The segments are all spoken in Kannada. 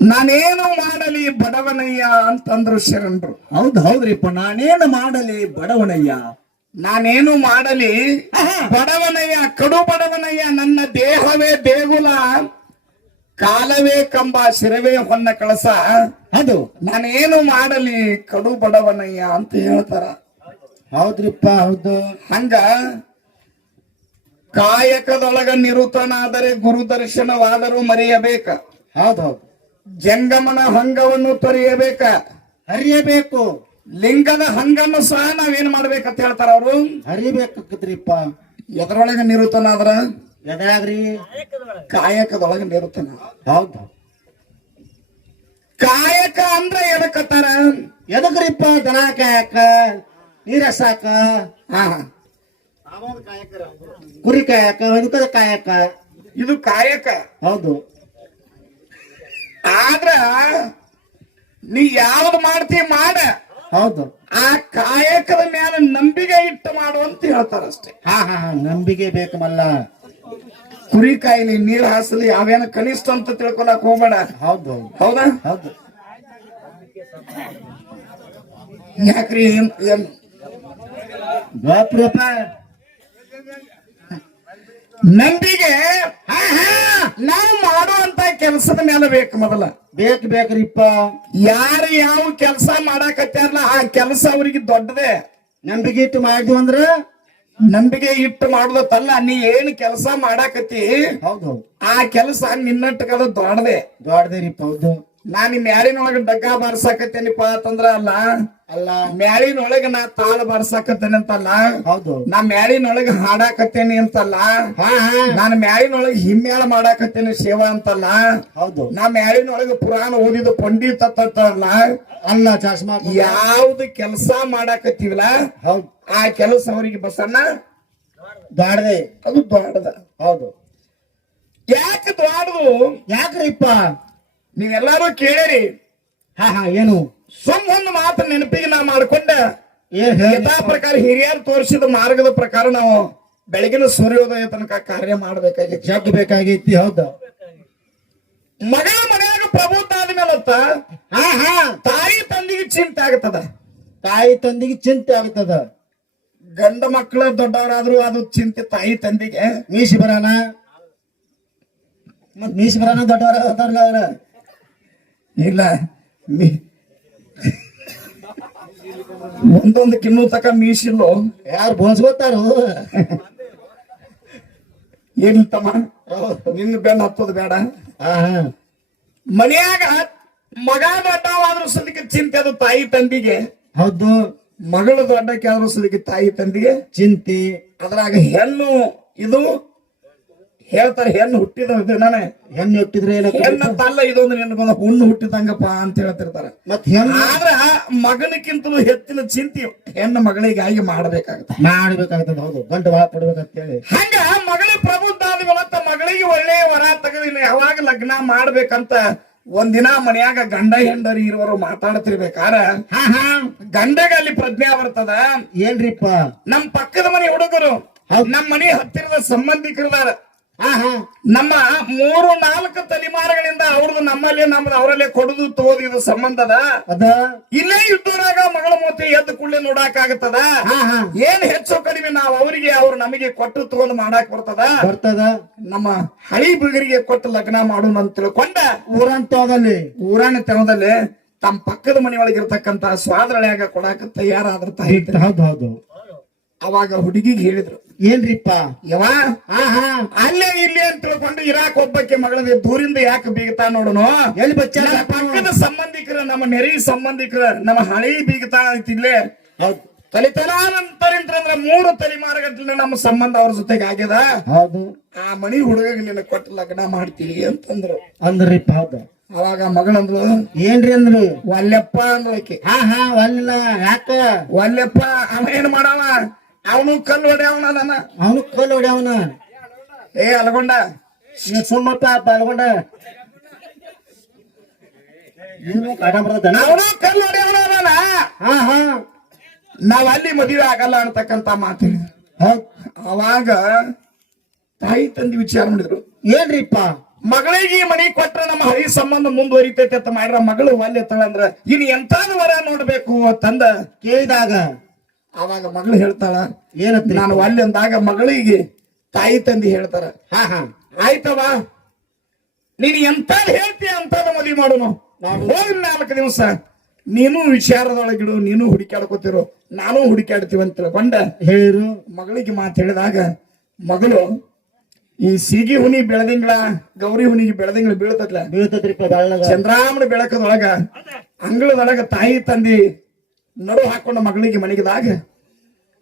ನಾನೇನು ಮಾಡಲಿ ಬಡವನಯ್ಯ ಅಂತಂದ್ರು ಶರಣರು. ಹೌದ್ರಿಪ್ಪ, ನಾನೇನು ಮಾಡಲಿ ಬಡವನಯ್ಯ, ನಾನೇನು ಮಾಡಲಿ ಬಡವನಯ್ಯ, ಕಡು ಬಡವನಯ್ಯ, ನನ್ನ ದೇಹವೇ ದೇಗುಲ, ಕಾಲವೇ ಕಂಬ, ಶಿರವೇ ಹೊನ್ನ ಕಳಸ, ಅದು ನಾನೇನು ಮಾಡಲಿ ಕಡು ಬಡವನಯ್ಯ ಅಂತ ಹೇಳ್ತಾರ. ಹೌದ್ರಿಪ್ಪ, ಹೌದು. ಹಂಗ ಕಾಯಕದೊಳಗ ನಿರುತನಾದರೆ ಗುರು ದರ್ಶನವಾದರೂ ಮರೆಯಬೇಕ. ಹೌದೌದು. ಜಂಗಮನ ಹಂಗವನ್ನು ತೊರೆಯಬೇಕ, ಹರಿಯಬೇಕು. ಲಿಂಗದ ಹಂಗನ್ನು ಸಹ ನಾವೇನ್ ಮಾಡ್ಬೇಕಂತ ಹೇಳ್ತಾರ ಅವರು. ಹರಿಬೇಕತ್ರಿಪ್ಪ. ಎದರೊಳಗ ನಿರುತನಾದ್ರ ಎದಾಗ್ರಿ? ಕಾಯಕದೊಳಗ ನಿರುತನ. ಹೌದು. ಕಾಯಕ ಅಂದ್ರೆ ಎದಕ್ಕತ್ತಾರ? ಎದಕ್ರಿಪ್ಪ? ದನ ಕಾಯಕ, ನೀರ ಸಾಕ, ಕುರಿ ಕಾಯಕ, ಹೊದಕದ ಕಾಯಕ, ಇದು ಕಾಯಕ. ಹೌದು. ಆದ್ರ ನೀ ಯಾವ್ದು ಮಾಡ್ತಿ ಮಾಡ, ಹೌದು. ಆ ಕಾಯಕದ ಮೇಲೆ ನಂಬಿಕೆ ಇಟ್ಟು ಮಾಡು ಅಂತ ಹೇಳ್ತಾರ ಅಷ್ಟೇ. ನಂಬಿಕೆ ಬೇಕು ಮಲ್ಲ. ಕುರಿ ಕಾಯಿಲಿ, ನೀರ್ ಹಾಸಲಿ, ಅವೇನ ಕನಿಷ್ಠ ಅಂತ ತಿಳ್ಕೊಳಕ್ ಹೋಗ್ಬೇಡ. ಹೌದು. ಹೌದಾ? ಹೌದು. ಯಾಕ್ರಿ? ಬಾಪ್ರಪ್ಪ, ನಂಬಿಕೆ ನಾವು ಮಾಡುವಂತ ಕೆಲಸದ ಮೇಲೆ ಬೇಕು. ಮೊದಲ ಬೇಕ್ರಿಪ್ಪ. ಯಾರು ಯಾವ ಕೆಲಸ ಮಾಡಾಕತ್ತಾರಲ್ಲ ಆ ಕೆಲಸ ಅವ್ರಿಗೆ ದೊಡ್ಡದೇ. ನಂಬಿಕೆ ಇಟ್ಟು ಮಾಡಿದ್ವಿ ಅಂದ್ರ ನಂಬಿಕೆ ಇಟ್ಟು ಮಾಡುದಲ್ಲ. ನೀ ಏನ್ ಕೆಲಸ ಮಾಡಾಕತ್ತಿ, ಹೌದು, ಆ ಕೆಲಸ ನಿನ್ನಟ್ಟಕದ ದೊಡ್ಡದೇ. ದೊಡ್ಡದೇರಿಪ್ಪ. ಹೌದು. ನಾನ್ ಮ್ಯಾಳಿನೊಳಗ ಡಗ್ಗ ಬಾರ್ಸಾಕತ್ತೇನಿಪ್ಪ ಅಂತಂದ್ರ ಅಲ್ಲ, ಮ್ಯಾಳಿನೊಳಗ ನಾ ತಾಳ ಬಾರ್ಸಾಕತ್ತೇನೆ ಅಂತಲ್ಲ, ಹೌದು. ನಾ ಮ್ಯಾಳಿನೊಳಗ ಹಾಡಾಕತ್ತೇನಿ ಅಂತಲ್ಲ, ನಾನು ಮ್ಯಾಳಿನೊಳಗ ಹಿಮ್ಮೇಳ ಮಾಡಾಕತ್ತೇನೆ ಸೇವಾ ಅಂತಲ್ಲ, ಹೌದು. ನಾ ಮ್ಯಾಳಿನೊಳಗ ಪುರಾಣ ಓದಿದ ಪಂಡಿತ ಅಂತಲ್ಲ ಅಲ್ಲ. ಚಶ್ಮಾ ಯಾವ್ದು ಕೆಲಸ ಮಾಡಾಕತ್ತೀವಲ್ಲ ಹೌದು, ಆ ಕೆಲಸ ಅವರಿಗೆ ಬಸಣ್ಣ ದೊಡ್ಡದೆ. ಅದು ದೊಡ್ಡದ. ಹೌದು. ಯಾಕೆ ದೊಡ್ಡದು? ಯಾಕ್ರಿಪ್ಪ? ನೀವೆಲ್ಲಾರು ಕೇಳಿರಿ. ಏನು? ಒಂದು ಮಾತ್ರ ನೆನಪಿಗೆ ನಾ ಮಾಡ್ಕೊಂಡ, ಏನ್ ಯಥಾ ಪ್ರಕಾರ ಹಿರಿಯರು ತೋರಿಸಿದ ಮಾರ್ಗದ ಪ್ರಕಾರ ನಾವು ಬೆಳಗಿನ ಸೂರ್ಯೋದಯ ತನಕ ಕಾರ್ಯ ಮಾಡ್ಬೇಕಾಗಿತ್ತು, ಜಗ್ ಬೇಕಾಗೈತಿ. ಹೌದು. ಮಗಳ ಮನೆಯಾಗ ಪ್ರಭುತ್ವ ಆದ್ಮೇಲತ್ತ ತಾಯಿ ತಂದಿಗೆ ಚಿಂತೆ ಆಗ್ತದ. ತಾಯಿ ತಂದಿಗೆ ಚಿಂತೆ ಆಗ್ತದ. ಗಂಡ ಮಕ್ಕಳು ದೊಡ್ಡವರಾದ್ರು ಅದು ಚಿಂತೆ ತಾಯಿ ತಂದಿಗೆ. ಮೀಸಿ ಬರಾನ, ಮತ್ ಮೀಸಿ ಬರಾನ ದೊಡ್ಡವರ ಇಲ್ಲ. ಒಂದೊಂದು ಕಿನ್ನು ತಕ ಮೀಸಿಲ್ಲು. ಯಾರು ಬೋನ್ಸ್ಕೊತಾರು? ಏನ್ ತಮ್ಮ, ನಿನ್ನ ಬೆನ್ನ ಹತ್ತದ ಬೇಡ. ಮನೆಯಾಗ ಮಗ ದೊಡ್ಡವಾದ್ರೂ ಸದಕ್ಕೆ ಚಿಂತೆ ಅದು ತಾಯಿ ತಂದಿಗೆ. ಹೌದು. ಮಗಳು ದೊಡ್ಡಕ್ಕೆ ಆದ್ರೂ ಸದಕ್ಕೆ ತಾಯಿ ತಂದಿಗೆ ಚಿಂತೆ. ಅದ್ರಾಗ ಹೆಣ್ಣು ಇದು ಹೇಳ್ತಾರೆ, ಹೆಣ್ಣು ಹುಟ್ಟಿದ ನಾನೇ ಹೆಣ್ಣು ಹುಟ್ಟಿದ್ರೆ ಹೆಣ್ಣಲ್ಲ, ಇದೊಂದು ನಿನ್ಗೊಂದು ಹುಣ್ಣು ಹುಟ್ಟಿದಂಗಪ್ಪ ಅಂತ ಹೇಳ್ತಿರ್ತಾರ. ಮತ್ ಹೆಣ್ಣು ಆದ್ರ ಮಗನಕ್ಕಿಂತಲೂ ಹೆಚ್ಚಿನ ಚಿಂತೆ ಹೆಣ್ಣು ಮಗಳಿಗಾಗಿ ಮಾಡ್ಬೇಕಾಗತ್ತ. ಹೌದು. ಗಂಟು ಬಾಳ ಕೊಡ್ಬೇಕಂತೇಳಿ ಹಂಗ ಮಗಳಿಗೆ ಪ್ರಬುದ್ಧ ಆದ್ಮೇಲತ್ತ ಮಗಳಿಗೆ ಒಳ್ಳೆ ವರ ತೆಗೆದಿನ ಯಾವಾಗ ಲಗ್ನ ಮಾಡ್ಬೇಕಂತ ಒಂದಿನ ಮನ್ಯಾಗ ಗಂಡ ಹೆಂಡರಿ ಇರುವರು ಮಾತಾಡ್ತಿರ್ಬೇಕಾರ ಗಂಡಗ ಅಲ್ಲಿ ಪ್ರಜ್ಞೆ ಬರ್ತದ. ಏನ್ರಿಪ್ಪ? ನಮ್ ಪಕ್ಕದ ಮನೆ ಹುಡುಗರು, ನಮ್ಮ ಮನೆ ಹತ್ತಿರದ ಸಂಬಂಧಿಕರದಾರ. ನಮ್ಮ 3-4 ತಲೆಮಾರುಗಳಿಂದ ಅವ್ರದ್ದು ನಮ್ಮಲ್ಲಿ ನಮ್ದು ಅವರಲ್ಲೇ ಕೊಡುದು ತಗೋದು ಇದು ಸಂಬಂಧದ. ಇಲ್ಲೇ ಇದ್ದೂರಾಗ ಮಗಳ ಮೂತಿ ಎದ್ದು ಕುಳ್ಳಿ ನೋಡಾಕ ಆಗತ್ತದ. ಏನ್ ಹೆಚ್ಚು ಕಡಿಮೆ ನಾವು ಅವರಿಗೆ ಅವ್ರು ನಮಗೆ ಕೊಟ್ಟು ತಗೊಂಡು ಮಾಡಾಕ್ ಬರ್ತದ. ನಮ್ಮ ಹಳಿ ಬೀಗರಿಗೆ ಕೊಟ್ಟು ಲಗ್ನ ಮಾಡೋಣ ಅಂತ ತಿಳ್ಕೊಂಡ ಊರಾಣ ತನದಲ್ಲಿ ತಮ್ಮ ಪಕ್ಕದ ಮನೆಯೊಳಗಿರ್ತಕ್ಕಂತ ಸ್ವಾದ್ರಳ್ಯಾಗ ಕೊಡಾಕ ತಯಾರಾದ್ರ ತಾಯಿ. ಹೌದು. ಅವಾಗ ಹುಡುಗಿಗೆ ಹೇಳಿದ್ರು, ಏನ್ರಿಪ್ಪ? ಯವ ಅಲ್ಲೇ ಇಲ್ಲಿ ಅಂತ ತಿಳ್ಕೊಂಡು ಇರಾಕ್ ಒಬ್ಬಕ್ಕೆ ಮಗಳ ದೂರಿಂದ ಯಾಕೆ ಬೀಗತಾ ನೋಡೋಣ. ಎಲ್ಲಿ ಪಕ್ಕದ ಸಂಬಂಧಿಕರ, ನಮ್ಮ ನೆರೆ ಸಂಬಂಧಿಕರ, ನಮ್ಮ ಹಳಿ ಬೀಗತಾ ಇಲ್ಲೇ ತಲಿತನಾನಂತರಿಂದ್ರ 3 ತಲೆಮಾರುಗಟ್ಟಲೆ ನಮ್ಮ ಸಂಬಂಧ ಅವ್ರ ಜೊತೆಗೆ ಆಗ್ಯದ. ಹೌದು. ಆ ಮನಿ ಹುಡುಗ ನಿನ್ನ ಕೊಟ್ಟು ಲಗ್ನ ಮಾಡ್ತೀವಿ ಅಂತಂದ್ರು. ಅಂದ್ರಿಪ್ಪ. ಹೌದು. ಅವಾಗ ಮಗಳಂದ್ರು, ಏನ್ರಿ ಅಂದ್ರು? ವಲ್ಯಪ್ಪ ಅಂದ್ರಕ್ಕೆ. ಒಲ್ಲ. ಯಾಕ ವಲ್ಯಪ್ಪ? ಅವ ಏನ್ ಮಾಡವ? ಅವನು ಕಲ್ಲು ಹೊಡೆಯವನ. ಅವನು ಕಲ್ಲು ಹೊಡೆಯವನ. ಅಲ್ಗೊಂಡ ಸುಮ್ಮಪ್ಪ ಅಲ್ಗೊಂಡ. ಅವನು ಕಲ್ಲು ಹೊಡೆಯವನ. ನಾವ್ ಅಲ್ಲಿ ಮದುವೆ ಆಗಲ್ಲ ಅಂತಕ್ಕಂತ ಮಾತಾಡಿದ್ರು. ಅವಾಗ ತಾಯಿ ತಂದೆ ವಿಚಾರ ಮಾಡಿದ್ರು, ಏನ್ರಿಪ್ಪ? ಮಗಳಿಗೆ ಈ ಮನಿ ಕೊಟ್ರ ನಮ್ಮ ಹಳಿ ಸಂಬಂಧ ಮುಂದುವರಿತೈತೆ ಅಂತ ಮಾಡ್ರ ಮಗಳು ಒಲ್ಲೆ ಅಂದ್ರ ಇನ್ ಎಂತಾದ ವರ ನೋಡ್ಬೇಕು ಅಂತಂದ ಕೇಳಿದಾಗ ಅವಾಗ ಮಗಳು ಹೇಳ್ತಾಳ ಏನತ್ರಿ ನಾನು ಒಲ್ಲೆ ಅಂದಾಗ ಮಗಳಿಗೆ ತಾಯಿ ತಂದಿ ಹೇಳ್ತಾರ ಹಾ ಹಾ ಆಯ್ತವ ನೀನ್ ಎಂತಾದ ಹೇಳ್ತೀಯ ಅಂತಾದ ಮದ್ವಿ ಮಾಡೋನು ಹೋಗಿ 4 ದಿವಸ ನೀನು ವಿಚಾರದೊಳಗಿಡು ನೀನು ಹುಡುಕಾಡ್ಕೋತಿರು ನಾನು ಹುಡುಕಾಡ್ತೀವಿ ಅಂತ ತಿಳ್ಕೊಂಡ ಹೇಳಿರು ಮಗಳಿಗೆ ಮಾತು ಹೇಳಿದಾಗ ಮಗಳು ಈ ಸೀಗಿ ಹುನಿ ಬೆಳದಿಂಗಳ ಗೌರಿ ಹುನಿಗೆ ಬೆಳದಿಂಗಳ ಬೀಳ್ತದ್ಲ ಬೀಳ್ತದ್ರಿಪ್ಪ ಬೆಳ್ಳಗ ಚಂದ್ರಾಮನ ಬೆಳಕದೊಳಗ ಅಂಗಳದೊಳಗ ತಾಯಿ ತಂದಿ ನಡು ಹಾಕೊಂಡ ಮಗಳಿಗೆ ಮಣಗಿದಾಗ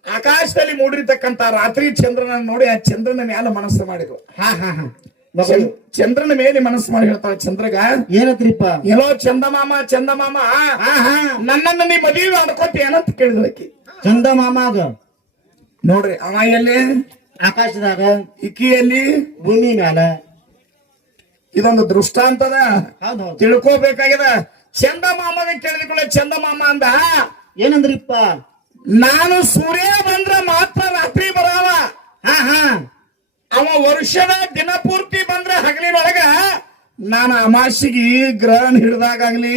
ಆಕಾಶದಲ್ಲಿ ಮೂಡಿರ್ತಕ್ಕಂತ ರಾತ್ರಿ ಚಂದ್ರನ ನೋಡಿ ಆ ಚಂದ್ರನ ಮೇಲೆ ಮನಸ್ಸು ಮಾಡಿದ್ರು ಹಾ ಹಾ ಹಾ ಮಗಳು ಚಂದ್ರನ ಮೇಲೆ ಮನಸ್ಸು ಮಾಡಿ ಹೇಳ್ತಾಳ ಚಂದ್ರಗ ಏನತ್ರಿಪ್ಪ ಎಲ್ಲೋ ಚಂದಮಾಮ ಚಂದಮಾಮ ಹಾ ಹಾ ನನ್ನನ್ನ ನೀ ಮದುವೆ ಮಾಡ್ಕೊತಿ ಏನಂತ ಕೇಳಿದ್ರಕಿ ಚಂದ ಮಾಮಾಗ ನೋಡ್ರಿ ಅವ ಎಲ್ಲಿ ಆಕಾಶದಾಗ ಇಕ್ಕಿಯಲ್ಲಿ ಭೂಮಿ ಮ್ಯಾಲ ಇದೊಂದು ದೃಷ್ಟಾಂತದ ಹೌದ್ ಹೌದು ತಿಳ್ಕೋಬೇಕಾಗ್ಯದ ಚಂದಮಾಮನ ಕೇಳಿದ್ಕೊಳ್ಳ ಚಂದಮಾಮ ಅಂದ ಏನಂದ್ರಿಪ್ಪ ನಾನು ಸೂರ್ಯ ಬಂದ್ರ ಮಾತ್ರ ರಾತ್ರಿ ಬರಾವ ಹಾ ಹಾ ಅವ ವರ್ಷದ ದಿನ ಪೂರ್ತಿ ಬಂದ್ರ ಹಗಲಿನೊಳಗ ನಾನು ಅಮಾಸಿಗೆ ಗ್ರಹಣ ಹಿಡ್ದಾಗ್ಲಿ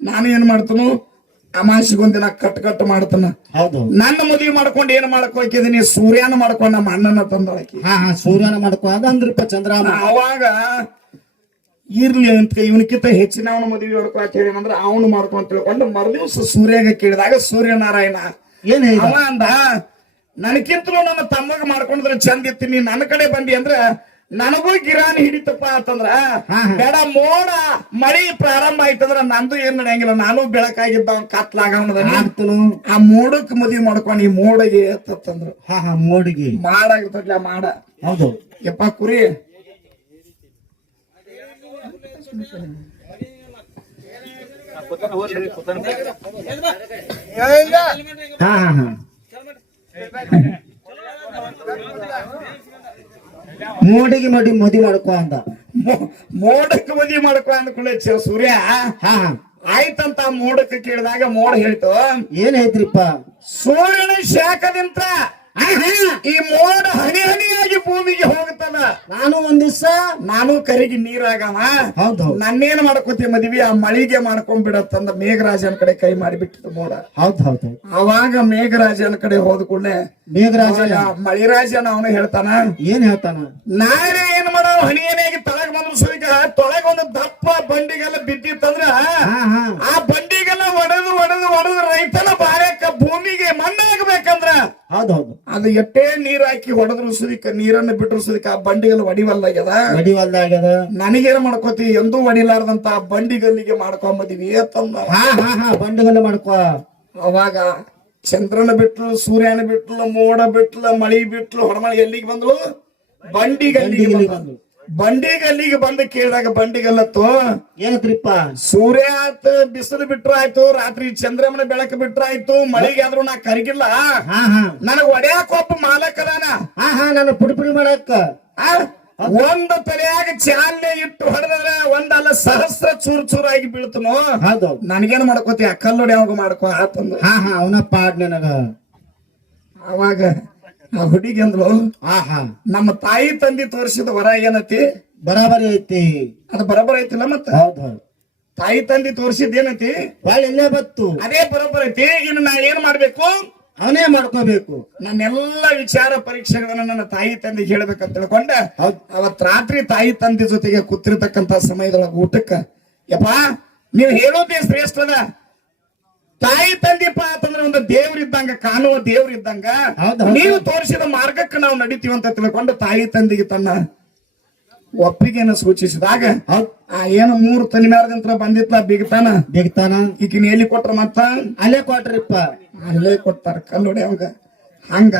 ನಾನು ಏನ್ ಮಾಡ್ತನು ಅಮಾಸಿಗೊಂದಿನ ಕಟ್ ಮಾಡ್ತಾನ ಹೌದು ನನ್ನ ಮದುವೆ ಮಾಡ್ಕೊಂಡು ಏನ್ ಮಾಡ್ಕೋಕಿದೀನಿ ಸೂರ್ಯನ ಮಾಡ್ಕೊಂಡ್ ನಮ್ಮ ಅಣ್ಣನ ತಂದೊಳಕಿ ಹಾ ಹಾ ಸೂರ್ಯನ ಮಾಡ್ಕೊ ಅದಂದ್ರಿಪ್ಪ ಚಂದ್ರಾಮ ಅವಾಗ ಇರ್ಲಿ ಅಂತ ಇವನಕ್ಕಿಂತ ಹೆಚ್ಚಿನ ಅವನ ಮದುವೆ ಮಾಡ್ಕೊ ಅಂತ ಹೇಳಿ ಅಂದ್ರೆ ಅವನು ಮಾಡ್ಕೊಂತ ತಿಳ್ಕೊಂಡು ಮರುದಿವ್ಸ ಸೂರ್ಯಗೆ ಕೇಳಿದಾಗ ಸೂರ್ಯನಾರಾಯಣ ಏನ್ ಹೇಳಿದ ಅವ ಅಂದ ನನಗಿಂತಲೂ ನನ್ನ ತಮ್ಮಗ ಮಾಡ್ಕೊಂಡ್ರೆ ಚಂದ ಇತ್ತೀನಿ ನನ್ನ ಕಡೆ ಬಂದಿ ಅಂದ್ರ ನನಗೂ ಗಿರಾಣಿ ಹಿಡಿತಪ್ಪ ಅಂತಂದ್ರ ಹಾ. ಬೇಡ ಮೋಡ ಮಳಿ ಪ್ರಾರಂಭ ಆಯ್ತಂದ್ರ ನಂದು ಏನ್ ನಡೆಯಂಗಿಲ್ಲ ನಾನು ಬೆಳಕಾಗಿದ್ದ ಕತ್ಲಾಗವನದ ಆಗ್ತನು ಆ ಮೋಡಕ್ ಮದ್ವಿ ಮಾಡ್ಕೊಂಡು ಈ ಮೋಡಗೆ ಅಂತಂದ್ರು ಹಾ ಹಾ ಮೋಡಿಗೆ ಮಾಡಾಗಿರ್ತಲ್ಲ ಮಾಡ ಹೌದು ಯಪ್ಪ ಕುರಿ ಹಾ ಹಾ ಹಾ ಮೋಡಿಗೆ ಮದುವೆ ಮಾಡ್ಕೊ ಅಂತ ಮೋಡಕ್ಕೆ ಮದ್ವಿ ಮಾಡ್ಕೊ ಅಂದ್ಕೊಳ್ಳೆ ಸೂರ್ಯ ಹಾ ಹಾ ಆಯ್ತಂತ ಮೋಡಕ್ಕೆ ಕೇಳಿದಾಗ ಮೋಡ ಹೇಳ್ತು ಏನ್ ಹೇಳ್ತ್ರಿಪ್ಪ ಸೂರ್ಯನ ಶಾಖದಿಂದ ಈ ಮೋಡ ಹನಿ ಹನಿಯಾಗಿ ಭೂಮಿಗೆ ಹೋಗುತ್ತದ ನಾನು ಒಂದ್ ದಿವ್ಸ ನಾನು ಕರಿಗೆ ನೀರಾಗವ ಹೌದು ಹೌದು ನನ್ನೇನ್ ಮಾಡ್ಕೋತಿ ಮದ್ವಿ ಆ ಮಳಿಗೆ ಮಾಡ್ಕೊಂಡ್ಬಿಡತ್ತಂದ ಮೇಘರಾಜನ ಕಡೆ ಕೈ ಮಾಡಿಬಿಟ್ಟಿತ್ತು ಮೋಡ ಹೌದ್ ಹೌದು ಅವಾಗ ಮೇಘರಾಜನ ಕಡೆ ಹೋದ ಕೂಡಲೇ ಮೇಘರಾಜ ಮಳಿರಾಜನ ಅವನು ಹೇಳ್ತಾನ ಏನ್ ಹೇಳ್ತಾನ ನಾನೇ ಏನ್ ಮಾಡೋ ಹನಿ ಹನಿಯಾಗಿ ತಳಗ್ ಬಂದ್ರು ಸುರಿಗ ತೊಳಗ ಒಂದು ದಪ್ಪ ಬಂಡಿಗೆಲ್ಲ ಬಿದ್ದಿತ್ತಂದ್ರ ಹಾ ಹಾ ಆ ಬಂಡಿಗೆಲ್ಲ ಒಡೆದು ರೈತನ ಬಾರ್ಯಾಕ ಭೂಮಿಗೆ ಮಣ್ಣಾಗಬೇಕಂದ್ರ ಹೌದ್ ಹೌದು ಅದು ಎಷ್ಟೇ ನೀರ್ ಹಾಕಿ ಹೊಡೆದ್ರು ಸುದಿಕ ನೀರನ್ನ ಬಿಟ್ರು ಸುದಿಕ ಆ ಬಂಡಿಗೆಲ್ಲ ಒಡಿವಲ್ಲಾಗ್ಯದ ಮಡಿವಲ್ದಾಗ್ಯದ ನನಗೇನ್ ಮಾಡ್ಕೋತಿ ಎಂದೂ ಹೊಡಿಲಾರ್ದಂತ ಆ ಬಂಡಿಗಲ್ಲಿಗೆ ಮಾಡ್ಕೊಂಬದೀವಿ ಅಂತಂದ ಹಾ ಹಾ ಹಾ ಬಂಡಿಗಲ್ಲ ಮಾಡ್ಕೊ ಅವಾಗ ಚಂದ್ರನ ಬಿಟ್ಲು ಸೂರ್ಯನ ಬಿಟ್ಲು ಮೋಡ ಬಿಟ್ಲು ಮಳಿ ಬಿಟ್ಲು ಹೊಡಮಳಿ ಎಲ್ಲಿಗೆ ಬಂದ್ಲು ಬಂಡಿಗಲ್ಲಿಗೆ ಬಂದ್ಲು ಬಂಡಿಗಲ್ಲಿಗೆ ಬಂದು ಕೇಳಿದಾಗ ಬಂಡಿಗಲ್ಲತ್ತು ಏನತ್ರಿಪ್ಪ ಸೂರ್ಯ ಆಯ್ತು ಬಿಸಿಲು ಬಿಟ್ರ ಆಯ್ತು ರಾತ್ರಿ ಚಂದ್ರಮನ ಬೆಳಕು ಬಿಟ್ರ ಆಯ್ತು ಮಳಿಗೆ ಆದ್ರೂ ನಾ ಕರಗಿಲ್ಲ ಹಾ ಹಾ ನನಗ್ ಒಡ್ಯಾಕ ಒಬ್ಬ ಮಾಲಕದಾನ ಹಾ ಹಾ ನಾನು ಪುಡಿ ಮಾಡಕ್ಕ ಆ? ಒಂದು ತಲೆಯಾಗ ಚಾಲ್ನೆ ಇಟ್ಟು ಹೊಡೆದ್ರೆ ಒಂದಲ್ಲ ಸಹಸ್ರ ಚೂರಾಗಿ ಬೀಳ್ತನು ಹೌದು ನನಗೇನ್ ಮಾಡ್ಕೋತಿ ಆ ಕಲ್ಲೊಡಿ ಅವಾಗ ಮಾಡ್ಕೋ ಆತಂದ ಹಾ ಹಾ ಅವನ ಪಾಡ್ ನನಗ ಅವಾಗ ಆ ಹುಡುಗಿ ಅಂದ್ಲು ಹಾ ಹಾ ನಮ್ಮ ತಾಯಿ ತಂದಿ ತೋರಿಸಿದ ವರ ಏನತಿ ಬರಾಬರಿ ಐತಿ ಅದು ಬರೋಬ್ಬರ ಐತಿಲ್ಲ ಮತ್ತ ಹೌದ್ ಹೌದು ತಾಯಿ ತಂದಿ ತೋರಿಸಿದ ಏನತಿ ಬಾಳ ಇಲ್ಲೇ ಬತ್ತು ಅದೇ ಬರೋಬ್ಬರ ಐತಿ ಇನ್ನು ನಾ ಏನ್ ಮಾಡ್ಬೇಕು ಅವನೇ ಮಾಡ್ಕೋಬೇಕು ನನ್ನೆಲ್ಲ ವಿಚಾರ ಪರೀಕ್ಷೆಗಳನ್ನ ನನ್ನ ತಾಯಿ ತಂದೆ ಹೇಳ್ಬೇಕಂತ ತಿಳ್ಕೊಂಡ ಹೌದ್ ಅವತ್ ರಾತ್ರಿ ತಾಯಿ ತಂದೆ ಜೊತೆಗೆ ಕೂತಿರ್ತಕ್ಕಂತ ಸಮಯದೊಳಗ ಊಟಕ್ಕ ಯಪ್ಪ ನೀವು ಹೇಳೋದೇ ಶ್ರೇಷ್ಠದ ತಾಯಿ ತಂದಿಪ್ಪ ಅಂತಂದ್ರೆ ಒಂದು ದೇವ್ರಿದ್ದಂಗ ಕಾಣುವ ದೇವ್ರಿದ್ದಂಗ ಹೌದ್ ಹೌದ್ ನೀವು ತೋರಿಸಿದ ಮಾರ್ಗಕ್ಕೆ ನಾವು ನಡಿತೀವಿ ಅಂತ ತಿಳ್ಕೊಂಡು ತಾಯಿ ತಂದೆಗೆ ತನ್ನ ಒಪ್ಪಿಗೆಯನ್ನು ಸೂಚಿಸಿದಾಗ ಹೌದ್ ಆ ಏನು 3 ತಲೆಮಾರದಂತ್ರ ಬಂದಿತ್ಲ ಬಿಗ್ತಾನ ಬಿಗ್ತಾನ ಈಗಿನ ಎಲ್ಲಿ ಕೊಟ್ರ ಮತ್ತ ಅಲ್ಲೇ ಕೊಟ್ರಿಪ್ಪ ಅಲ್ಲೇ ಕೊಡ್ತಾರ ಕಲ್ಲು ಹೊಡೆಯವಾಗ ಹಂಗ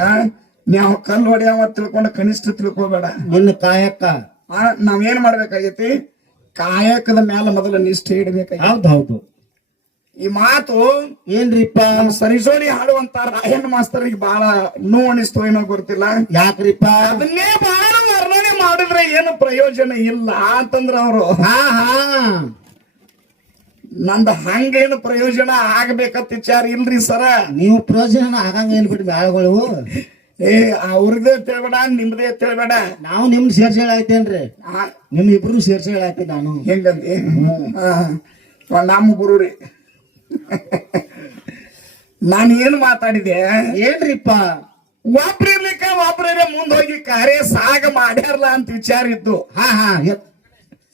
ನಾವು ಕಲ್ಲು ಹೊಡೆಯವ ತಿಳ್ಕೊಂಡು ಕನಿಷ್ಠ ತಿಳ್ಕೊಬೇಡ ನಿನ್ನ ಕಾಯಕ್ಕ ನಾವೇನ್ ಮಾಡ್ಬೇಕಾಗೈತಿ ಕಾಯಕದ ಮ್ಯಾಲ ಮೊದಲ ನಿಷ್ಠೆ ಇಡಬೇಕಾಗಿ ಹೌದ್ ಹೌದು ಈ ಮಾತು ಏನ್ರಿಪ್ಪ ನಮ್ಮ ಸರಿಸೋಡಿ ಹಾಡುವಂತ ರಾಯಣ್ಣ ಮಾಸ್ತರಿಗೆ ಬಹಳ ನೋವು ಅನಿಸ್ತು ಏನೋ ಗೊತ್ತಿಲ್ಲ ಯಾಕ್ರಿಪ್ಪ ಅದನ್ನೇ ಬಹಳ ವರ್ಣನೆ ಮಾಡಿದ್ರೆ ಏನು ಪ್ರಯೋಜನ ಇಲ್ಲ ಅಂತಂದ್ರ ಅವರು ಹಾ ಹಾ ನಂದ ಹಂಗೇನು ಪ್ರಯೋಜನ ಆಗ್ಬೇಕಂತ ವಿಚಾರ ಇಲ್ರಿ ಸರ ನೀವು ಪ್ರಯೋಜನ ಆಗಂಗ ಏನ್ ಬಿಟ್ಟು ಬ್ಯಾಳಗಳು ಏ ಅವ್ರದೇ ತಿಳ್ಬೇಡ ನಿಮ್ದೇ ತಿಳ್ಬೇಡ. ನಾವು ನಿಮ್ದು ಸೇರ್ಸಿ ಹೇಳಾಯ್ತೇನ್ರಿ? ಆ, ನಿಮ್ ಇಬ್ರು ಸೇರ್ಸಿ ಹೇಳಾಯ್ತಿ ನಾನು. ಹೆಂಗಂದಿ? ನಮ್ಮ ಗುರು ರೀ. ನಾನು ಏನು ಮಾತಾಡಿದೆ? ಏನ್ರಿಪ್ಪ? ಒಬ್ರಿರ್ಲಿಕ್ಕ ಒಬ್ರೇ ಮುಂದ್ ಹೋಗಿ ಕಾರ್ಯ ಸಾಗ ಮಾಡ್ಯಾರಲ್ಲ ಅಂತ ವಿಚಾರ ಇದ್ದು. ಹಾ ಹಾ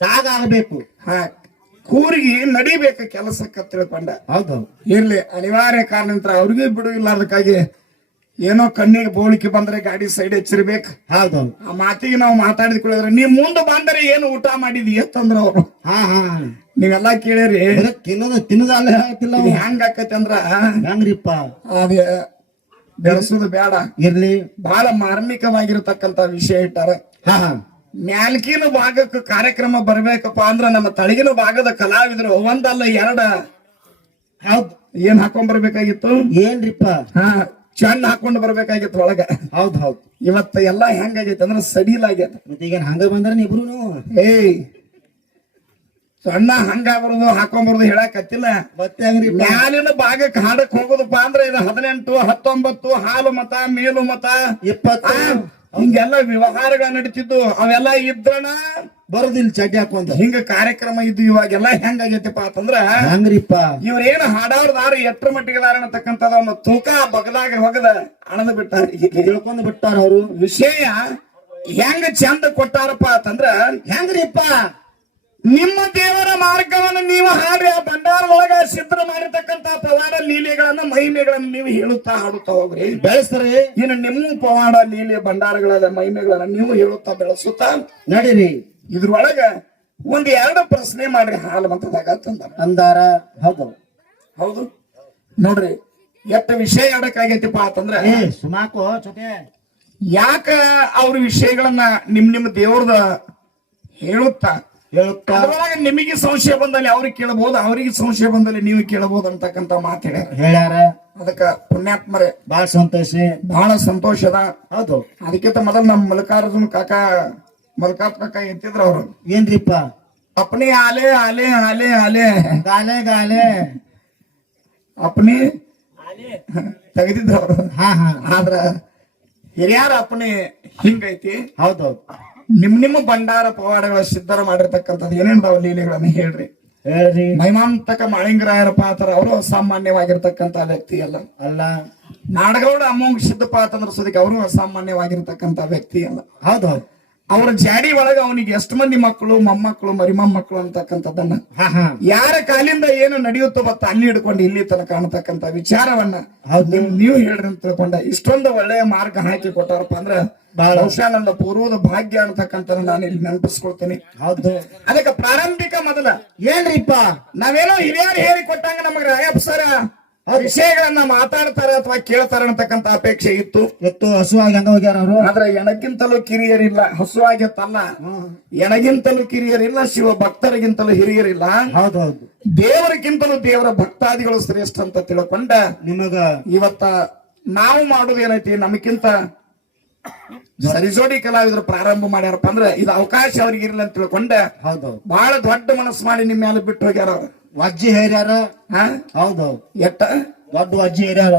ಸಾಗ ಆಗ್ಬೇಕು. ಹಾ, ಕೂರಿಗೆ ನಡಿಬೇಕು ಕೆಲಸಕ್ಕ ತಿಳ್ಕೊಂಡ. ಹೌದು ಇರ್ಲಿ, ಅನಿವಾರ್ಯ ಕಾರಣಂತರ ಅವ್ರಿಗೆ ಬಿಡು ಇಲ್ಲ. ಅದಕ್ಕಾಗಿ ಏನೋ ಕಣ್ಣಿಗೆ ಬೋಳಿಕೆ ಬಂದ್ರೆ ಗಾಡಿ ಸೈಡ್ ಹಚ್ಚಿರ್ಬೇಕು. ಹೌದು ಆ ಮಾತಿಗೆ ನಾವು ಮಾತಾಡಿದ್ ಕುಳಿದ್ರೆ ನೀವ್ ಮುಂದೆ ಬಂದರೆ ಏನು ಊಟ ಮಾಡಿದಿ ಅಂತಂದ್ರ ಅವ್ರು. ಹಾ ಹಾ ನೀವೆಲ್ಲಾ ಕೇಳಿರಿ. ತಿನ್ನದ ಅಲ್ಲ ಹೇಳ್ತಿಲ್ಲ. ಇದು ಹೆಂಗ್ ಆಕತಿ ಅಂದ್ರ ಹೆಂಗ್ರಿಪ್ಪ? ಅದೇ ಬೆಳೆಸುದು ಬೇಡ. ಇರ್ಲಿ. ಬಹಳ ಮಾರ್ಮಿಕವಾಗಿರತಕ್ಕಂತ ವಿಷಯ ಇಟ್ಟಾರ. ಹಾ ಹಾ ಮ್ಯಾಲ್ಕಿನ ಭಾಗಕ್ಕೆ ಕಾರ್ಯಕ್ರಮ ಬರ್ಬೇಕಪ್ಪ ಅಂದ್ರ ನಮ್ಮ ತಳಗಿನ ಭಾಗದ ಕಲಾವಿದರು ಒಂದಲ್ಲ ಎರಡ ಹೌದ್ ಏನ್ ಹಾಕೊಂಡ್ ಬರ್ಬೇಕಾಗಿತ್ತು? ಏನ್ರಿಪ್ಪ? ಹಾ, ಚೆಂಡ್ ಹಾಕೊಂಡ್ ಬರ್ಬೇಕಾಗಿತ್ತು ಒಳಗ. ಹೌದ್ ಹೌದ್. ಇವತ್ತ ಎಲ್ಲಾ ಹೆಂಗಾಗೈತೆ ಅಂದ್ರೆ ಸಡಿಲಾಗೈತೆ. ಮತ್ತೆ ಈಗ ಹಂಗ ಬಂದ್ರ ಇಬ್ರು ನೀವು? ಏಯ್, ಸಣ್ಣ ಹಂಗ ಬರುದು ಹಾಕೊಂಬರುದು ಹೇಳಕತ್ತಿಲ್ಲ. ಮತ್ತೆ ಹೆಂಗ್ರಿ? ಮ್ಯಾಲಿನ ಭಾಗಕ್ಕೆ ಹಾಡಕ್ ಹೋಗುದಪ್ಪ ಅಂದ್ರೆ ಇದು 18, 19 ಹಾಲು ಮತ, ಮೇಲು ಮತ, 20 ಹಿಂಗೆಲ್ಲ ವ್ಯವಹಾರಗಳು ನಡೀತಿದ್ದು. ಅವೆಲ್ಲ ಇದ್ರನ ಬರೋದಿಲ್ಲ ಚಡ್ಡಿ ಹಾಕೊಂಡ. ಹಿಂಗ ಕಾರ್ಯಕ್ರಮ ಇದ್ದು. ಇವಾಗೆಲ್ಲ ಹೆಂಗಾಗೈತಿಪ್ಪ ಅಂತಂದ್ರ ಹಂಗ್ರಿಪ್ಪ? ಇವ್ರೇನು ಹಾಡಾಡ್ದಾರ ಎಟ್ರ ಮಟ್ಟಿಗೆದಾರ ಅನ್ನತಕ್ಕಂಥದ ಒಂದು ತೂಕ ಬಗಲಾಗ ಹೋಗದ ಅಣದ ಬಿಟ್ಟಾರ. ತಿಳ್ಕೊಂಡ್ ಬಿಟ್ಟಾರ ಅವರು. ವಿಷಯ ಹೆಂಗ ಚಂದ ಕೊಟ್ಟಾರಪ್ಪ ಅಂತಂದ್ರ, ಹೆಂಗ್ರಿಪ್ಪ? ನಿಮ್ಮ ದೇವರ ಮಾರ್ಗವನ್ನು ನೀವು ಹಾಡಿ ಆ ಭಂಡಾರದೊಳಗ ಸಿದ್ಧ ಮಾಡಿರ್ತಕ್ಕಂತ ಪವಾಡ ಲೀಲೆಗಳನ್ನ ಮಹಿಮೆಗಳನ್ನ ನೀವು ಹೇಳುತ್ತಾ ಹಾಡುತ್ತಾ ಹೋಗ್ರಿ, ಬೆಳೆಸ್ರಿ. ಇನ್ನು ನಿಮ್ಮ ಪವಾಡ ಲೀಲೆ ಭಂಡಾರಗಳ ಮಹಿಮೆಗಳನ್ನ ನೀವು ಹೇಳುತ್ತಾ ಬೆಳೆಸುತ್ತಾ ನಡೀರಿ. ಇದ್ರೊಳಗ ಒಂದ್ 2 ಪ್ರಶ್ನೆ ಮಾಡ್ರಿ ಹಾಲು ಮತದಾಗ ತಂದಾರ ಅಂದಾರ. ಹೌದು ಹೌದು ನೋಡ್ರಿ, ಎಷ್ಟು ವಿಷಯ ಆಡಕ್ಕಾಗೈತಿಪ್ಪ ಅಂತಂದ್ರ, ಏ ಸುಮಾಕೋ ಜೊತೆ ಯಾಕ ಅವ್ರ ವಿಷಯಗಳನ್ನ ನಿಮ್ಮ ದೇವ್ರದ ಹೇಳುತ್ತಾ ಹೇಳುತ್ತಾ ಅದ್ರೊಳಗೆ ನಿಮಗೆ ಸಂಶಯ ಬಂದಲ್ಲಿ ಅವ್ರಿಗೆ ಕೇಳಬಹುದು, ಅವ್ರಿಗೆ ಸಂಶಯ ಬಂದಲ್ಲಿ ನೀವು ಕೇಳಬಹುದು ಅಂತಕ್ಕಂತ ಮಾತು ಹೇಳ್ಯಾರ. ಅದಕ್ಕ ಪುಣ್ಯಾತ್ಮರೇ ಬಾಳ ಸಂತೋಷ, ಬಹಳ ಸಂತೋಷದ. ಹೌದು. ಅದಕ್ಕಿಂತ ಮೊದಲು ನಮ್ಮ ಮಲ್ಲಿಕಾರ್ಜುನ ಕಾಕ ಎತ್ತಿದ್ರ ಅವ್ರು. ಏನ್ರಿಪ್ಪ? ಅಪ್ನಿ ಆಲೆ ಆಲೆ ಆಲೆ ಆಲೆ ಗಾಲೆ ಗಾಲೆ ಅಪ್ನಿ ತೆಗೆದಿದ್ರು ಅವ್ರು. ಹಾ ಹಾ ಆದ್ರ ಹಿರಿಯಾರ ಅಪ್ನಿ ಹಿಂಗೈತಿ. ಹೌದೌದು. ನಿಮ್ಮ ಭಂಡಾರ ಪವಾಡಗಳ ಸಿದ್ಧರ ಮಾಡಿರ್ತಕ್ಕಂಥದ್ದು ಏನೇನ್ದಾವ ಲೀಲೆಗಳನ್ನ ಹೇಳ್ರಿ. ಹೇಳ್ರಿ. ಮೈಮಾಂತಕ ಮಾಳಿಂಗರಾಯರಪ್ಪ ಆತರ ಅವರು ಅಸಾಮಾನ್ಯವಾಗಿರ್ತಕ್ಕಂತ ವ್ಯಕ್ತಿ ಅಲ್ಲ. ಅಲ್ಲ. ನಾಡಗೌಡ ಅಮೋಘ ಸಿದ್ದಪ್ಪ ಅಂತಂದ್ರ ಸದಿಗೆ ಅವರು ಅಸಾಮಾನ್ಯವಾಗಿರ್ತಕ್ಕಂತ ವ್ಯಕ್ತಿ ಅಲ್ಲ. ಹೌದೌದು. ಅವರ ಜಾಡಿ ಒಳಗ ಅವನಿಗೆ ಎಷ್ಟು ಮಂದಿ ಮಕ್ಕಳು, ಮೊಮ್ಮಕ್ಕಳು, ಮರಿಮೊಮ್ಮಕ್ಕಳು ಅಂತಕ್ಕಂಥದ್ದನ್ನ ಹಾ ಹಾ ಯಾರ ಕಾಲಿಂದ ಏನು ನಡೆಯುತ್ತೋ ಬತ್ತ ಅಲ್ಲಿ ಹಿಡ್ಕೊಂಡು ಇಲ್ಲಿ ತನಕ ಕಾಣತಕ್ಕಂತ ವಿಚಾರವನ್ನ ಹೌದು ನೀವು ಹೇಳ್ರಿ ಅಂತ ತಿಳ್ಕೊಂಡ ಇಷ್ಟೊಂದು ಒಳ್ಳೆಯ ಮಾರ್ಗ ಹಾಕಿ ಕೊಟ್ಟಾರಪ್ಪ ಅಂದ್ರ ಬಹುಶಃ ನನ್ನ ಪೂರ್ವದ ಭಾಗ್ಯ ಅಂತಕ್ಕಂಥ ನಾನು ಇಲ್ಲಿ ನೆನಪಿಸ್ಕೊಳ್ತೀನಿ. ಹೌದು. ಅದಕ್ಕೆ ಪ್ರಾರಂಭಿಕ ಮೊದಲ ಏನ್ರಿಪ್ಪ? ನಾವೇನೋ ಹಿರಿಯರು ಹೇಳಿ ಕೊಟ್ಟಂಗ ನಮಗೆ ರಾಯಪ್ಪ ಸರ ವಿಷಯಗಳನ್ನ ಮಾತಾಡ್ತಾರ ಅಥವಾ ಕೇಳ್ತಾರ ಅಂತಕ್ಕಂತ ಅಪೇಕ್ಷೆ ಇತ್ತು. ಎತ್ತು ಹಸುವಾಗಿ ಹಂಗ ಹೋಗ್ಯಾರ ಅವರು. ಆದ್ರೆ ಎಣಗಿಂತಲೂ ಕಿರಿಯರಿಲ್ಲ, ಹಸುವಾಗಿತ್ತಲ್ಲ. ಎಣಗಿಂತಲೂ ಕಿರಿಯರಿಲ್ಲ, ಶಿವ ಭಕ್ತರಿಗಿಂತಲೂ ಹಿರಿಯರಿಲ್ಲ. ಹೌದೌದು. ದೇವರಿಗಿಂತಲೂ ದೇವರ ಭಕ್ತಾದಿಗಳು ಶ್ರೇಷ್ಠ ಅಂತ ತಿಳ್ಕೊಂಡ ನಿಮಗ ಇವತ್ತ ನಾವು ಮಾಡೋದು ಏನೈತಿ, ನಮಗಿಂತ ಸರಿಜೋಡಿ ಕಲಾವಿದರು ಪ್ರಾರಂಭ ಮಾಡ್ಯಾರಪ್ಪ ಅಂದ್ರೆ ಇದು ಅವಕಾಶ ಅವ್ರಿಗೆ ಇರ್ಲಿ ಅಂತ ತಿಳ್ಕೊಂಡ ಹೌದೌದು ಬಹಳ ದೊಡ್ಡ ಮನಸ್ಸು ಮಾಡಿ ನಿಮ್ಮ ಮೇಲೆ ಬಿಟ್ಟು ಹೋಗ್ಯಾರ ಅವ್ರು. ವಜ್ಜಿ ಹೇರ್ಯಾರ. ಹೌದೌದು. ಎಟ್ಟ ದೊಡ್ಡ ವಜ್ಜಿ ಹೇರ್ಯಾರ.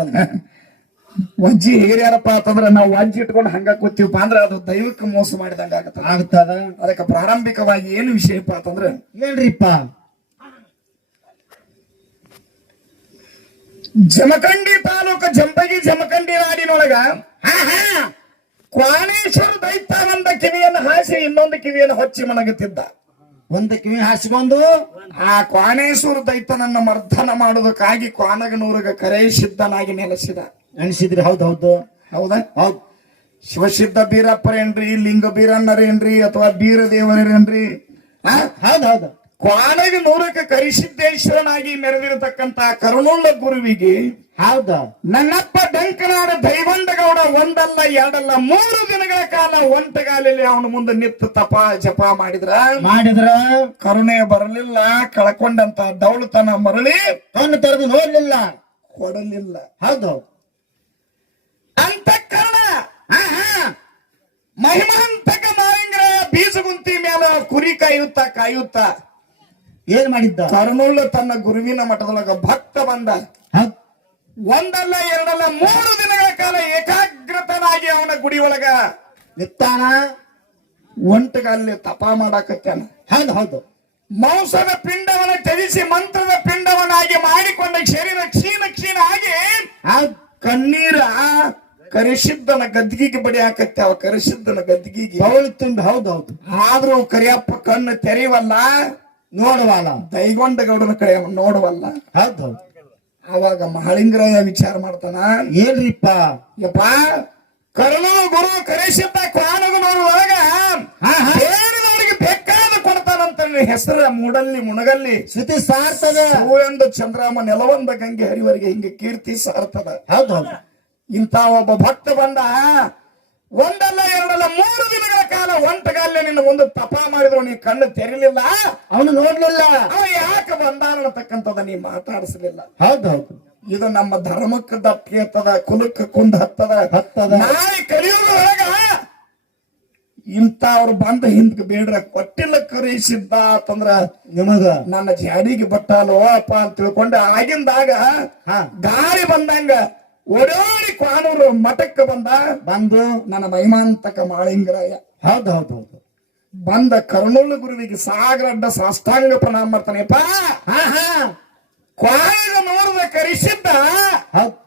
ವಜ್ಜಿ ಹೇರ್ಯಾರಪ್ಪ ಅಂತಂದ್ರ ನಾವು ವಜ್ಜಿ ಇಟ್ಕೊಂಡು ಹಂಗ ಕೂತೀವಪ್ಪ ಅಂದ್ರ ಅದು ದೈವಕ್ಕೆ ಮೋಸ ಮಾಡಿದಂಗ ಆಗ್ತದ. ಅದಕ್ಕೆ ಪ್ರಾರಂಭಿಕವಾಗಿ ಏನು ವಿಷಯಪ್ಪ ಅಂತಂದ್ರ ಏನ್ರಿಪ್ಪ? ಜಮಖಂಡಿ ತಾಲೂಕು ಜಮಖಂಡಿ ನಾಡಿನೊಳಗ ಕ್ವಾಣೇಶ್ವರ ದೈತ್ಯ ಒಂದ ಕಿವಿಯನ್ನು ಹಾಸಿ ಇನ್ನೊಂದು ಕಿವಿಯನ್ನು ಹೊಚ್ಚಿ ಮನಗುತ್ತಿದ್ದ. ಒಂದು ಕಿವಿ ಹಾಸಿಕೊಂಡು ಆ ಕ್ವಾಣೇಶ್ವರ ದೈತ್ಯನನ್ನು ಮರ್ದನ ಮಾಡುವುದಕ್ಕಾಗಿ ಕ್ವಾನಗನೂರಿಗೆ ಕರೆಯಿಸಿದ್ದನಾಗಿ ನೆಲೆಸಿದ. ನೆನೆಸಿದ್ರಿ? ಹೌದೌದು. ಹೌದಾ? ಹೌದು. ಶಿವಸಿದ್ಧ ಬೀರಪ್ಪರೇನ್ರಿ, ಲಿಂಗ ಬೀರಣ್ಣರೇನ್ರಿ, ಅಥವಾ ಬೀರ ದೇವರೇನ್ರಿ? ಹೌದೌದು. ಕ್ವಾನಗನೂರಕ್ಕೆ ಕರಿಸಿದ್ದೇಶ್ವರನಾಗಿ ಮೆರೆದಿರತಕ್ಕಂತ ಕರುಣುಳ್ಳ ಗುರುವಿಗೆ ಹೌದ ನನ್ನಪ್ಪ ಡಂಕನಾಡ ದೈವಂಡಗೌಡ ಒಂದಲ್ಲ ಎರಡಲ್ಲ 3 ದಿನಗಳ ಕಾಲ ಒಂಟಗಾಲಲ್ಲಿ ಅವನ ಮುಂದೆ ನಿಂತು ತಪ ಜಪ ಮಾಡಿದ್ರ ಕರುಣೆ ಬರಲಿಲ್ಲ. ಕಳ್ಕೊಂಡಂತ ದೌಳತನ ಮರಳಿ ಕಣ್ಣು ತೆರೆದು ನೋಡ್ಲಿಲ್ಲ, ಕೊಡಲಿಲ್ಲ. ಹೌದು. ಅಂತಃಕರಣ ಮಹಿಮಾಂತಕ ಮಾಲಿಂಗರಾಯ ಬೀಜಗುಂತಿ ಮೇಲೆ ಕುರಿ ಕಾಯುತ್ತ ಏನ್ ಮಾಡಿದ್ದ? ಕರುಣುಳ್ಳ ತನ್ನ ಗುರುವಿನ ಮಠದೊಳಗ ಭಕ್ತ ಬಂದ. ಒಂದಲ್ಲ ಎರಡಲ್ಲ 3 ದಿನಗಳ ಕಾಲ ಏಕಾಗ್ರತ ನಿತ್ತನಾಗಿ ಅವನ ಗುಡಿ ಒಳಗ ನಿತ್ತಾನ ಒಂಟಗಲ್ಲಿ ತಪ ಮಾಡಾಕತ್ತಾನ. ಹೌದು ಹೌದು ಮಾಂಸದ ಪಿಂಡವನ್ನು ತ್ಯಜಿಸಿ ಮಂತ್ರದ ಪಿಂಡವನ್ನಾಗಿ ಮಾಡಿಕೊಂಡ ಶರೀರ ಕ್ಷೀಣ ಕ್ಷೀಣ ಆಗಿ ಹೌದು ಕಣ್ಣೀರ ಕರಿಸಿದ್ದನ ಗದ್ಗಿಗೆ ಬಡಿಯಾಕತ್ಯಾವ. ಕರಿಸಿದ್ದನ ಗದ್ಗಿಗೆ ಬೌಳು ತುಂಬಿ ಹೌದು ಹೌದು ಆದ್ರೂ ಕರಿಯಪ್ಪ ಕಣ್ಣು ತೆರೆಯವಲ್ಲ, ನೋಡುವಲ್ಲ ದೈಗೊಂಡ ಗೌಡನ ಕಡೆ ನೋಡುವಲ್ಲ. ಹೌದು ಹೌದು ಅವಾಗ ಮಹಾಳಿಂಗರಾಯ ವಿಚಾರ ಮಾಡ್ತಾನ, ಏನ್ರಿಪ್ಪ ಯಪ್ಪ ಕರ್ನು ಗುರು ಕರೆಸಿದ್ದ ಕ್ವಾನಗನೂರೊಳಗ ಬೇರೆದವರಿಗೆ ಬೇಕಾದ ಕೊಡ್ತಾನಂತ ಹೆಸರು ಮೂಡಲ್ಲಿ ಮುಣಗಲ್ಲಿ ಶ್ರುತಿ ಸಾರ್ತದ ಸೂಯಂದು ಚಂದ್ರಾಮ ನೆಲವಂದ ಗಂಗೆ ಹರಿವರಿಗೆ ಹಿಂಗೆ ಕೀರ್ತಿ ಸಾರ್ತದ. ಹೌದು ಹೌದು ಇಂತ ಒಬ್ಬ ಭಕ್ತ ಬಂದ, ಒಂದಲ್ಲ ಎರಡಲ್ಲ 3 ದಿನಗಳ ಕಾಲ ಒಂಟಗಲ್ಲೇ ನಿನ್ನ ಒಂದು ತಪ ಮಾಡಿದ್ರು ನೀ ಕಣ್ಣು ತೆರಿಲಿಲ್ಲ. ಅವನು ನೋಡ್ಲಿಲ್ಲ. ಅವ ಯಾಕೆ ಬಂದಾನ ಅನ್ನತಕ್ಕಂಥದ ನೀ ಮಾತಾಡಿಸಲಿಲ್ಲ. ಹೌದು ಹೌದು ಇದು ನಮ್ಮ ಧರ್ಮಕ್ಕೆ ದಪ್ಪಿ ಹತ್ತದ, ಕುಲಕ್ಕೆ ಕುಂದ ಹತ್ತದ. ನಾಳೆ ಕಲಿಯುಗದೊಳಗ ಇಂಥವ್ರು ಬಂದ ಹಿಂದಕ್ಕೆ ಬೇಡ್ರ ಕೊಟ್ಟಿಲ್ಲ ಕರೆಸಿದ್ದ ಅಂತಂದ್ರ ನಿಮಗ ನನ್ನ ಜಾಡಿಗೆ ಬಟ್ಟಾಲೋ ಅಪ್ಪ ಅಂತ ತಿಳ್ಕೊಂಡು ಆಗಿಂದಾಗ ಗಾಳಿ ಬಂದಂಗ ಓಡೋಡಿ ಕ್ವಾನೂರು ಮಠಕ್ಕೆ ಬಂದು ನನ್ನ ಮಹಿಮಾಂತಕ ಮಾಳಿಂಗರಾಯ ಹೌದು ಹೌದು ಹೌದು ಬಂದ ಕರ್ನೂಲು ಗುರುವಿಗೆ ಸಾಗರಡ್ಡ ಸಾಷ್ಟಾಂಗ ಪ್ರಣಾಮ ಮಾಡ್ತಾನೆಪ್ಪ. ಕ್ವಾನಿಗ ನೋಡಿದ ಕರೆಸಿದ್ದ ಹೌದು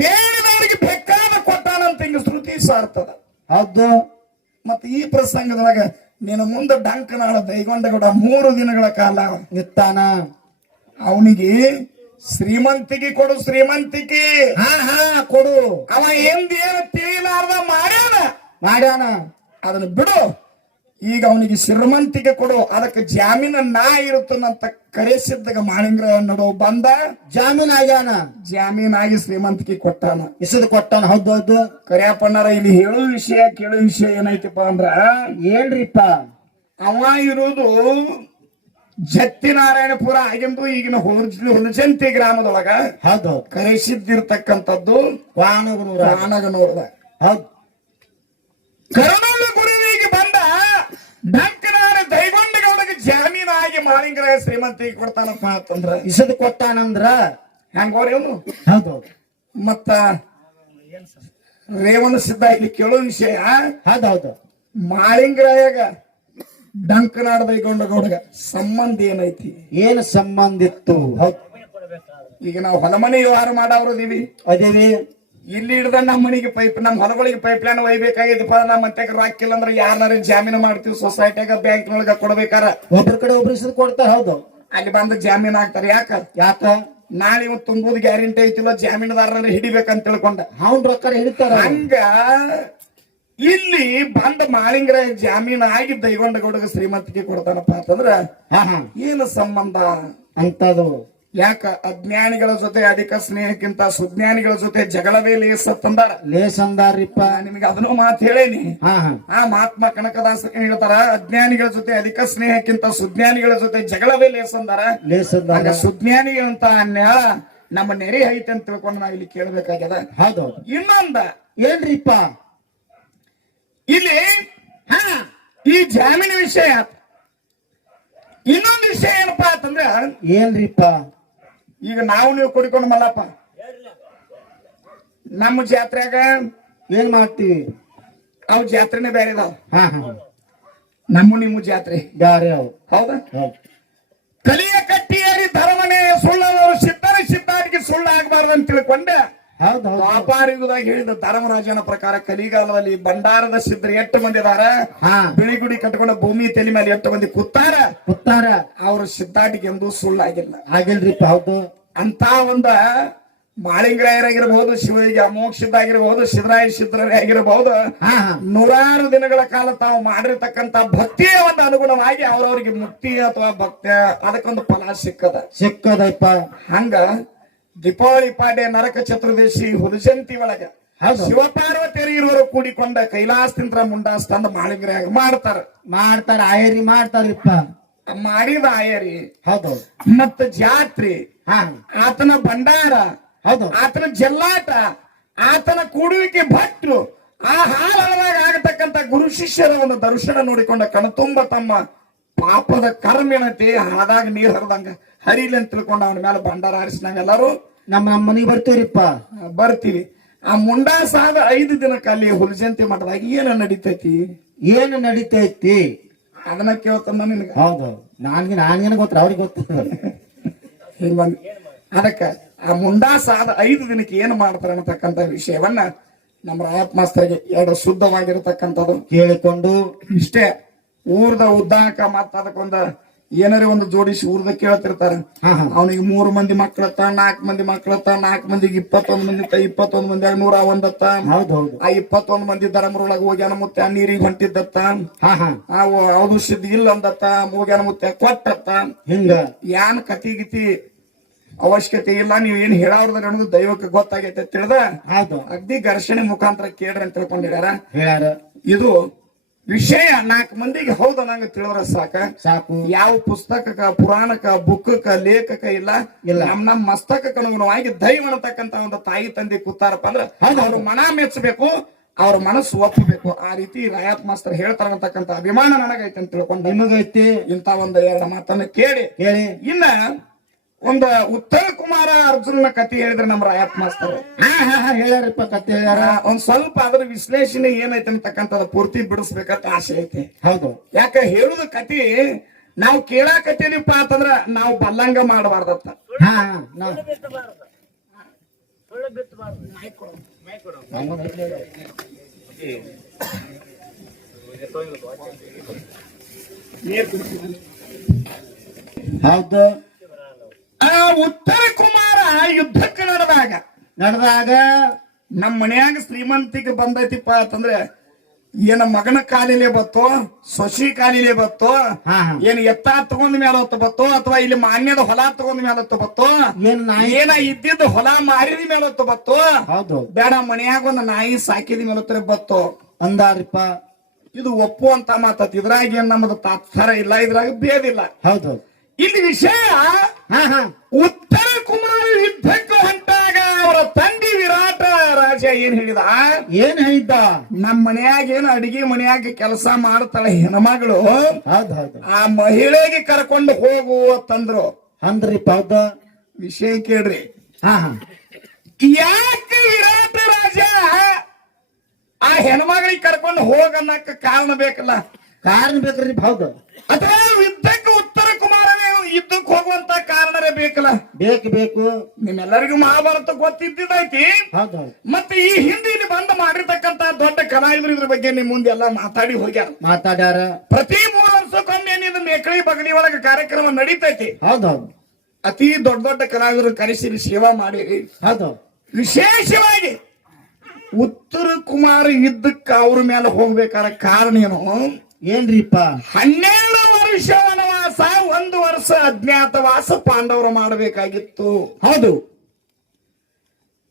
ಬೇಡಿದವರಿಗೆ ಬೇಕಾದ ಕೊಟ್ಟಾನಂತ ಹಿಂಗ ಶ್ರುತಿ ಸಾರ್ತದ. ಹೌದು ಮತ್ತೆ ಈ ಪ್ರಸಂಗದೊಳಗ ನಿನ್ನ ಮುಂದೆ ಡಂಕನಾಳ ದೈಗೊಂಡಗೌಡ 3 ದಿನಗಳ ಕಾಲ ನಿತ್ತಾನ ಅವನಿಗೆ ಶ್ರೀಮಂತಿಗೆ ಕೊಡು, ಶ್ರೀಮಂತಿಕೆ ಕೊಡು. ಅವ ಏನು ತಿಳಿಲಾರ್ದ ಮಾಡ್ಯಾನ ಅದನ್ನ ಬಿಡು. ಈಗ ಅವನಿಗೆ ಶ್ರೀಮಂತಿಕೆ ಕೊಡು, ಅದಕ್ಕೆ ಜಾಮೀನ ನಾ ಇರುತ್ತನಂತ ಕರೆಸಿದ್ದಾಗ ಮಾಳಿಂಗರಾಯ ನಡು ಬಂದ ಜಾಮೀನ್ ಆಗ್ಯಾನ. ಜಾಮೀನಾಗಿ ಶ್ರೀಮಂತಿಕೆ ಕೊಟ್ಟಾನ, ಇಸದು ಕೊಟ್ಟಾನ. ಹೌದು ಹೌದು ಕರಿಯಪ್ಪಣ್ಣರ ಇಲ್ಲಿ ಹೇಳೋ ವಿಷಯ ಕೇಳೋ ವಿಷಯ ಏನೈತಿಪ್ಪ ಅಂದ್ರ ಏನ್ರಿಪ್ಪ ಅವ ಇರುವುದು ಜತ್ತಿನಾರಾಯಣಪುರ ಆಗಿಂದು ಈಗಿನ ಹುಲಜಂತಿ ಗ್ರಾಮದೊಳಗ ಹೌದು ಕರೆಸಿದ್ದಿರ್ತಕ್ಕಂಥದ್ದು ಕ್ವಾನಗನೂರ. ಹೌದು ಕರ್ನೂಲು ಗುರುವಿಗೆ ಬಂದ ಡಂಕನಾರ ದೈಗೊಂಡಗೌಡಗೆ ಜಾಮೀನಾಗಿ ಮಾಳಿಂಗರಾಯ ಶ್ರೀಮಂತಿಗೆ ಕೊಡ್ತಾನಪ್ಪ ಅಂತಂದ್ರ ಇಸದು ಕೊಟ್ಟಾನಂದ್ರ ಹೆಂಗೋರಿ ಅವನು. ಹೌದು ಮತ್ತ ರೇವಣ ಸಿದ್ಧ ಇಲ್ಲಿ ಕೇಳೋ ವಿಷಯ ಹೌದು ಹೌದು ಮಾಳಿಂಗರಾಯಗ ಡಂಕನಾಡ ದೈಗೊಂಡಗೌಡಗ ಸಂಬಂಧ ಏನೈತಿ, ಏನು ಸಂಬಂಧ ಇತ್ತು. ಹೌದು ಈಗ ನಾವು ಹೊಲಮನೆ ವ್ಯವಹಾರ ಮಾಡವ್ರದೀವಿ, ಅದೇವಿ ಇಲ್ಲಿ ಹಿಡ್ದ ನಮ್ಮ ಮನೆಗೆ ಪೈಪ್, ನಮ್ಮ ಹೊಲಗಳಿಗೆ ಪೈಪ್ ಲೈನ್ ಒಯ್ಬೇಕಾಗಿದ್ದಪ್ಪ. ನಮ್ಮ ಮಂತ್ಯಾಗ ರಾಕಿಲ್ಲ ಅಂದ್ರೆ ಯಾರನ್ನಾರ ಜಾಮೀನು ಮಾಡ್ತೀವಿ, ಸೊಸೈಟಿಯಾಗ ಬ್ಯಾಂಕ್ನೊಳಗ ಕೊಡ್ಬೇಕಾರ ಒಬ್ರ ಕಡೆ ಒಬ್ರು ಇಸದು ಕೊಡ್ತಾರ. ಹೌದು ಅಲ್ಲಿ ಬಂದು ಜಾಮೀನ್ ಹಾಕ್ತಾರೆ. ಯಾಕ ನಾಳೆ ಇವತ್ತು ತುಂಬುದು ಗ್ಯಾರಂಟಿ ಐತಿಲ್ಲ, ಜಾಮೀನುದಾರರ ಹಿಡಿಬೇಕಂತ ತಿಳ್ಕೊಂಡ ಅವ್ನ ರೊಕ್ಕ ಹಿಡಿತಾರ. ಹಂಗ ಇಲ್ಲಿ ಬಂದ ಮಾಳಿಂಗರಾಯ ಜಾಮೀನು ಆಗಿ ದೈಗೊಂಡಗೌಡಗ ಶ್ರೀಮಂತಿಕೆ ಕೊಡ್ತಾನಪ್ಪ ಅಂತಂದ್ರ ಏನು ಸಂಬಂಧ ಅಂತದು. ಯಾಕ ಅಜ್ಞಾನಿಗಳ ಜೊತೆ ಅಧಿಕ ಸ್ನೇಹಕ್ಕಿಂತ ಸುಜ್ಞಾನಿಗಳ ಜೊತೆ ಜಗಳವೇ ಲೇಸತ್ತಂದಾರ. ಲೇಸಂದಾರಿಪ್ಪ ನಿಮಗೆ ಅದನ್ನು ಮಾತು ಹೇಳೇನಿ. ಹಾ ಮಹಾತ್ಮ ಕನಕದಾಸ ಹೇಳ್ತಾರ, ಅಜ್ಞಾನಿಗಳ ಜೊತೆ ಅಧಿಕ ಸ್ನೇಹಕ್ಕಿಂತ ಸುಜ್ಞಾನಿಗಳ ಜೊತೆ ಜಗಳವೇ ಲೇಸಂದಾರ. ಲೇಸಂದಾರ ಸುಜ್ಞಾನಿಗಳಂತ ನ್ಯಾಯ ನಮ್ಮ ನೆರೆ ಐತೆ ಅಂತ ತಿಳ್ಕೊಂಡು ನಾವ್ ಇಲ್ಲಿ ಕೇಳ್ಬೇಕಾಗ್ಯದ. ಹೌದು ಇನ್ನೊಂದ ಏನ್ರಿಪ್ಪ ಇಲ್ಲಿ ಈ ಜಾಮೀನು ವಿಷಯ. ಇನ್ನೊಂದು ವಿಷಯ ಏನಪ್ಪಾ ಅಂತಂದ್ರ ಏನ್ರಿಪ್ಪ, ಈಗ ನಾವು ನೀವು ಕುಡಿಕೊಂಡು ಮಲ್ಲಪ್ಪ ನಮ್ಮ ಜಾತ್ರೆಗ ಏನ್ ಮಾಡ್ತೀವಿ, ಅವ್ ಜಾತ್ರೆನೇ ಬೇರೆ ಇದಾವ. ನಿಮ್ಮ ಜಾತ್ರೆ ಬ್ಯಾರೆ. ಹೌದಾ? ಕಲಿಯ ಕಟ್ಟಿಯರಿ ಧರ್ಮನೇ ಸುಳ್ಳವರು ಸಿದ್ಧಾರಿಗೆ ಸುಳ್ಳಾಗಬಾರ್ದು ಅಂತ ತಿಳ್ಕೊಂಡೆ ವ್ಯಾಪಾರಿಗದಾಗ ಹೇಳಿದ ಧರ್ಮರಾಜನ ಪ್ರಕಾರ ಕಲಿಗಾಲದಲ್ಲಿ ಭಂಡಾರದ ಸಿದ್ಧರು 8 ಮಂದಿ ಇದಾರ. ಬಿಳಿಗುಡಿ ಕಟ್ಕೊಂಡ ಭೂಮಿ ತಲೆ ಮೇಲೆ 8 ಮಂದಿ ಕೂತಾರ. ಅವ್ರ ಸಿದ್ಧಾಟಿಗೆ ಎಂದೂ ಸುಳ್ಳಾಗಿಲ್ಲ. ಆಗಿಲ್ರಿಪ್ಪ. ಹೌದು ಅಂತ ಒಂದ ಮಾಳಿಂಗರಾಯರಾಗಿರಬಹುದು, ಶಿವರಿಗೆ ಅಮೋಘ ಸಿದ್ಧ ಆಗಿರಬಹುದು, ಸಿದ್ದರಾಯ ಸಿದ್ಧರೇ ಆಗಿರಬಹುದು, 100 ದಿನಗಳ ಕಾಲ ತಾವು ಮಾಡಿರ್ತಕ್ಕಂತ ಭಕ್ತಿಯ ಒಂದು ಅನುಗುಣವಾಗಿ ಅವ್ರವ್ರಿಗೆ ಮುಕ್ತಿ ಅಥವಾ ಭಕ್ತಿ ಅದಕ್ಕೊಂದು ಫಲ ಸಿಕ್ಕದಪ್ಪ. ಹಂಗ ದೀಪಾವಳಿ ಪಾಡ್ಯ ನರಕ ಚತುರ್ದಶಿ ಹುಲಜಂತಿ ಒಳಗ ಶಿವಪಾರ್ವತಿಯರು ಇರುವರು ಕೂಡಿಕೊಂಡ ಕೈಲಾಸದಿಂದ ಮುಂಡಾಸ್ ತಂದ ಮಾಳಿಂಗರಾಯ ಮಾಡ್ತಾರ ಆಯರಿ ಮಾಡ್ತಾರಿಪ್ಪ. ಮಾಡಿದ ಆಯರಿ. ಹೌದು ಮತ್ತ ಜಾತ್ರೆ, ಆತನ ಭಂಡಾರ, ಹೌದು ಆತನ ಜಲ್ಲಾಟ, ಆತನ ಕೂಡುವಿಕೆ ಭಟ್ರು, ಆ ಹಾಲೊಳಗಾಗಿ ಆಗತಕ್ಕಂತ ಗುರು ಶಿಷ್ಯರ ಒಂದು ದರ್ಶನ ನೋಡಿಕೊಂಡ ಕಣತುಂಬ ತಮ್ಮ ಪಾಪದ ಕರ್ಮಿಣತಿ ಆದಾಗ ನೀರ್ ಹರಿದಂಗ ಹರಿಲಿ ಅಂತ ತಿಳ್ಕೊಂಡ ಅವನ ಮೇಲೆ ಭಂಡಾರ ಹಾರಿಸಿದಂಗ ಎಲ್ಲಾರು ನಮ್ಮ ಮನೆಗೆ ಬರ್ತೀವ್ರಿಪ್ಪ. ಬರ್ತೀವಿ. ಆ ಮುಂಡಾಸಾದ 5 ದಿನಕ್ಕೆ ಅಲ್ಲಿ ಹುಲಜಂತಿ ಮಠದಾಗ ಏನ ನಡೀತೈತಿ ಏನು ನಡೀತೈತಿ ಅದನ್ನ ಕೇಳ್ತಾನ ನಿನಗ. ಹೌದು ನಾನ್ಗೇನ ಗೊತ್ತ ಅವ್ರಿಗೆ ಗೊತ್ತ. ಹಿಂಗ್ ಬಂದ್ ಅದಕ್ಕ ಆ ಮುಂಡಾಸಾದ 5 ದಿನಕ್ಕೆ ಏನ್ ಮಾಡ್ತಾರ ಅನ್ನತಕ್ಕಂತ ವಿಷಯವನ್ನ ನಮ್ಮ ರಾಯಪ್ಪ ಮಾಸ್ತರ್ಗೆ ಎರಡು ಶುದ್ಧವಾಗಿರತಕ್ಕಂಥದ್ದು ಕೇಳಿಕೊಂಡು ಇಷ್ಟೇ. ಊರ್ದ ಉದ್ದಾಕ ಮತ್ತ ಅದಕ್ಕೊಂದ ಏನಾರೇ ಒಂದು ಜೋಡಿಸಿ ಊರ್ದ ಕೇಳ್ತಿರ್ತಾರ. ಅವನಿಗೆ 3 ಮಂದಿ ಮಕ್ಕಳತ್ತ, 4 ಮಂದಿ ಮಕ್ಕಳತ್ತ, 4 ಮಂದಿಗೆ 21 ಮಂದಿ 21 ಮಂದಿ 101 ಹೌದೌದು. ಆ 21 ಮಂದಿ ಧರ್ಮರೊಳಗ ಹೋಗ್ಯಾನ ಮುತ್ತ ನೀರಿಗೆ ಹೊಂಟಿದ್ದತ್ತ. ಹೌದು ಸಿದ್ಧ ಇಲ್ಲ ಅಂದತ್ತ, ಹೋಗ್ಯಾನ ಮುತ್ತ ಕೊಟ್ಟತ್ತ. ಹಿಂಗ ಯಾನ್ ಕತಿ ಗಿತಿ ಅವಶ್ಯಕತೆ ಇಲ್ಲ, ನೀವ್ ಏನ್ ಹೇಳಾರ್ದ್ರ ಅನ್ನೋದು ದೈವಕ್ಕೆ ಗೊತ್ತಾಗೈತೆ ತಿಳಿದ ಹೌದು. ಅಗ್ದಿ ಘರ್ಷಣೆ ಮುಖಾಂತರ ಕೇಳ್ರಿ ಅಂತ ತಿಳ್ಕೊಂಡಿದಾರ. ಹೇಳ್ಯಾರ ಇದು ವಿಷಯ 4 ಮಂದಿಗೆ ಹೌದ ನಂಗ ತಿಳಿದ್ರ ಸಾಕು. ಯಾವ ಪುಸ್ತಕಕ್ಕ, ಪುರಾಣಕ್ಕ, ಬುಕ್ಕಕ್ಕ, ಲೇಖಕ ಇಲ್ಲ. ನಮ್ ಮಸ್ತಕಕ್ಕೆ ಅನುಗುಣವಾಗಿ ದೈವ ಅನ್ನತಕ್ಕಂತ ಒಂದು ತಾಯಿ ತಂದೆ ಕೂತಾರಪ್ಪ ಅಂದ್ರ ಅವ್ರ ಮನ ಮೆಚ್ಚಬೇಕು, ಅವ್ರ ಮನಸ್ಸು ಒಪ್ಪಬೇಕು. ಆ ರೀತಿ ರಾಯಪ್ಪ ಮಾಸ್ತರ್ ಹೇಳ್ತಾರ ಅಂತಕ್ಕಂತ ಅಭಿಮಾನ ನನಗೈತೆ ಅಂತ ತಿಳ್ಕೊಂಡು ನಿಮಗೈತಿ. ಇಂತ ಒಂದ್ 2 ಮಾತನ್ನ ಕೇಳಿ ಇನ್ನ ಒಂದು ಉತ್ತರ ಕುಮಾರ ಅರ್ಜುನ ಕಥೆ ಹೇಳಿದ್ರೆ ನಮ್ಮ ರಾಯಪ್ಪ ಮಾಸ್ತರ್ ಹೇಳ್ಯಾರಪ್ಪ ಕತೆ ಹೇಳ್ಯಾರ. ಒಂದ್ ಸ್ವಲ್ಪ ಅದ್ರ ವಿಶ್ಲೇಷಣೆ ಏನೈತೆ ಅಂತಕ್ಕಂಥದ್ದು ಪೂರ್ತಿ ಬಿಡಿಸ್ಬೇಕಂತ ಆಸೆ ಐತೆ. ಹೌದು. ಯಾಕ ಹೇಳುದ ಕತಿ ನಾವು ಕೇಳಾಕತ್ತೀನಿಪ್ಪ ಅಂತಂದ್ರ ನಾವು ಬಲ್ಲಂಗ ಮಾಡಬಾರ್ದತ್ತ. ಹೌದು. ಆ ಉತ್ತರ ಕುಮಾರ ಯುದ್ಧಕ್ಕೆ ನಡೆದಾಗ ನಮ್ಮ ಮನ್ಯಾಗ ಶ್ರೀಮಂತಿಗೆ ಬಂದೈತಿಪ್ಪ ಅಂತಂದ್ರೆ ಏನ ಮಗನ ಕಾಲಿಲೆ ಬತ್ತೋ, ಸೊಸಿ ಕಾಲಿಲೆ ಬತ್ತೋ, ಏನ್ ಎತ್ತ ತಗೊಂಡ್ ಮೇಲೆ ಹೊತ್ತ ಬತ್ತೋ, ಅಥವಾ ಇಲ್ಲಿ ಮಾನ್ಯದ ಹೊಲ ತಗೊಂಡ್ ಮೇಲೆ ಹೊತ್ತ ಬತ್ತೋ, ಏನ ಇದ್ದಿದ್ದು ಹೊಲ ಮಾರಿದ ಮೇಲೆ ಹೊತ್ತ ಬತ್ತೋ, ಹೌದು ಬೇಡ ಮನ್ಯಾಗ ಒಂದು ನಾಯಿ ಸಾಕಿದ ಮೇಲೆ ಹೊತ್ತ ಬತ್ತೋ ಅಂದಾರಿಪ್ಪ. ಇದು ಒಪ್ಪುವಂತ ಮಾತತ್. ಇದ್ರಾಗ ಏನ್ ನಮ್ಮದು ತಾತ್ಸಾರ ಇಲ್ಲ, ಇದ್ರಾಗ ಭೇದಿಲ್ಲ. ಹೌದು. ಇಲ್ಲಿ ವಿಷಯ ಉತ್ತರ ಕುಮಾರ ಯುದ್ಧಕ್ಕೆ ಹೊಂಟಾಗ ಅವರ ತಂದೆ ವಿರಾಟ ರಾಜ ಏನ್ ಹೇಳಿದ ನಮ್ಮ ಮನೆಯಾಗ ಏನ್ ಅಡಿಗೆ ಮನೆಯಾಗ ಕೆಲಸ ಮಾಡ್ತಾಳೆ ಹೆಣ್ಮಗಳು, ಆ ಮಹಿಳೆಗೆ ಕರ್ಕೊಂಡು ಹೋಗು ಅಂತಂದ್ರು. ಅಂದ್ರಿಪ್ಪ. ಹೌದ. ವಿಷಯ ಕೇಳ್ರಿ. ಯಾಕೆ ವಿರಾಟ ರಾಜ ಆ ಹೆಣ್ಮಗಳಿಗೆ ಕರ್ಕೊಂಡು ಹೋಗನ್ನಕ್ಕ ಕಾರಣ ಬೇಕಲ್ಲ? ಕಾರಣ ಬೇಕ್ರಿ. ಹೌದು. ಅಥವಾ ಯುದ್ಧಕ್ಕೆ ಉತ್ತರ ಕುಮಾರನೇ ಯುದ್ಧಕ್ಕೆ ಹೋಗುವಂತ ಕಾರಣರೇ ಬೇಕಲ್ಲ? ಬೇಕು. ನಿಮ್ಮೆಲ್ಲರಿಗೂ ಮಹಾಭಾರತ ಗೊತ್ತಿದ್ದೈತಿ. ಹೌದು. ಮತ್ತೆ ಈ ಹಿಂದೆ ಇಲ್ಲಿ ಬಂದು ಮಾಡಿರ್ತಕ್ಕಂತ ದೊಡ್ಡ ಕಲಾವಿದರು ಇದ್ರ ಬಗ್ಗೆ ನಿಮ್ ಮುಂದೆ ಎಲ್ಲ ಮಾತಾಡ್ಯಾರ. ಪ್ರತಿ 3 ವರ್ಷಕ್ಕೊಮ್ಮೆ ಏನಿದು ಮೇಕಳಿ ಬಗಲಿ ಒಳಗ ಕಾರ್ಯಕ್ರಮ ನಡೀತೈತಿ. ಹೌದೌದು. ಅತಿ ದೊಡ್ಡ ಕಲಾವಿದರು ಕರೆಸಿ ಸೇವಾ ಮಾಡಿರಿ. ಹೌದು. ವಿಶೇಷವಾಗಿ ಉತ್ತರ ಕುಮಾರ ಯುದ್ಧಕ್ಕೆ ಅವ್ರ ಮೇಲೆ ಹೋಗ್ಬೇಕಾದ ಕಾರಣ ಏನ್ರಿಪ್ಪ? 12 ವರ್ಷ ವನವಾಸ, 1 ವರ್ಷ ಅಜ್ಞಾತವಾಸ ಪಾಂಡವರು ಮಾಡಬೇಕಾಗಿತ್ತು. ಹೌದು.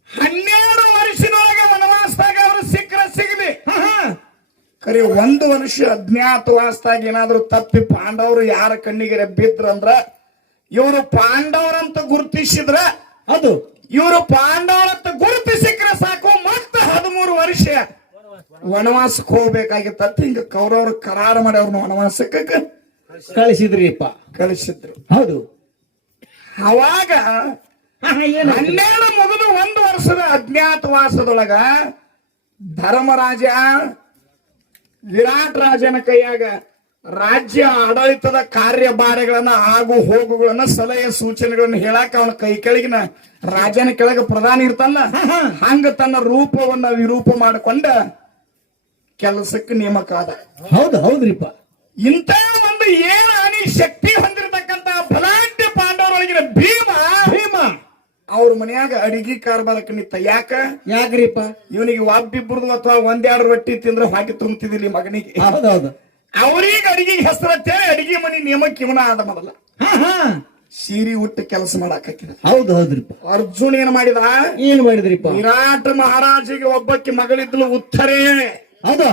12 ವರ್ಷದೊಳಗೆ ವನವಾಸದಾಗ ಅವರು ಸಿಗಲಿ. ಕರೆ 1 ವರ್ಷ ಅಜ್ಞಾತವಾಸದಾಗ ಏನಾದ್ರು ತಪ್ಪಿ ಪಾಂಡವರು ಯಾರ ಕಣ್ಣಿಗೆ ಬಿದ್ರಂದ್ರ ಇವರು ಪಾಂಡವರಂತ ಗುರುತಿಸಿದ್ರ, ಅದು ಇವರು ಪಾಂಡವರಂತ ಗುರುತಿಸಿಕ್ರೆ ಸಾಕು, ಮತ್ತೆ 13 ವರ್ಷ ವನವಾಸಕ್ಕೆ ಹೋಗ್ಬೇಕಾಗಿತ್ತ. ಹಿಂಗ ಕೌರವರು ಕರಾರ ಮಾಡಿ ಅವ್ರನ್ನ ವನವಾಸಕ್ಕೆ ಕಳಿಸಿದ್ರು. ಹೌದು. ಅವಾಗ 12 ಮುಗಿದು 1 ವರ್ಷದ ಅಜ್ಞಾತವಾಸದೊಳಗ ಧರ್ಮರಾಜ ವಿರಾಟ್ ರಾಜನ ಕೈಯಾಗ ರಾಜ್ಯ ಆಡಳಿತದ ಕಾರ್ಯಭಾರಗಳನ್ನ ಆಗು ಹೋಗುಗಳನ್ನ ಸಲಹೆ ಸೂಚನೆಗಳನ್ನ ಹೇಳಾಕ ಅವನ ಕೈ ಕೆಳಗಿನ ರಾಜನ ಕೆಳಗ ಪ್ರಧಾನಿ ಇರ್ತಾನಲ್ಲ, ಹಂಗ ತನ್ನ ರೂಪವನ್ನ ವಿರೂಪ ಮಾಡಿಕೊಂಡ ಕೆಲಸಕ್ಕೆ ನೇಮಕ ಆದ. ಹೌದ್ರಿಪ್ಪ. ಇಂಥ ಒಂದು ಏನು ಅನಿ ಶಕ್ತಿ ಹೊಂದಿರತಕ್ಕಂತ ಬಲಾಢ್ಯ ಪಾಂಡವರೊಳಗಿನ ಭೀಮ ಅವ್ರ ಮನ್ಯಾಗ ಅಡಿಗೆ ಕಾರ್ಬಾರಕ್ಕೆ ನಿಂತ. ಯಾಕ್ರಿಪ್ಪ? ಇವನಿಗೆ ಒಬ್ಬಿಬ್ರದು ಅಥವಾ 1-2 ರೊಟ್ಟಿ ತಿಂದ್ರೆ ಹೊಟ್ಟೆ ತುಂಬತಿದಿಲ್ಲ ಮಗನಿಗೆ. ಹೌದೌದು. ಅವ್ರಿಗೆ ಅಡಿಗೆ ಹೆಸರತ್ತೇಳಿ ಅಡಿಗೆ ಮನಿ ನೇಮಕ್ಕೆ ಇವನ ಆದ ಮೊದಲ. ಸೀರಿ ಉಟ್ಟ ಕೆಲಸ ಮಾಡಾಕಿದ. ಹೌದ್ರಿಪ್ಪ. ಅರ್ಜುನ್ ಏನ್ ಮಾಡಿದ್ರಿಪ್ಪ? ವಿರಾಟ ಮಹಾರಾಜಿಗೆ ಒಬ್ಬಕ್ಕೆ ಮಗಳಿದ್ಲು ಉತ್ತರೇ. ಹೌದು.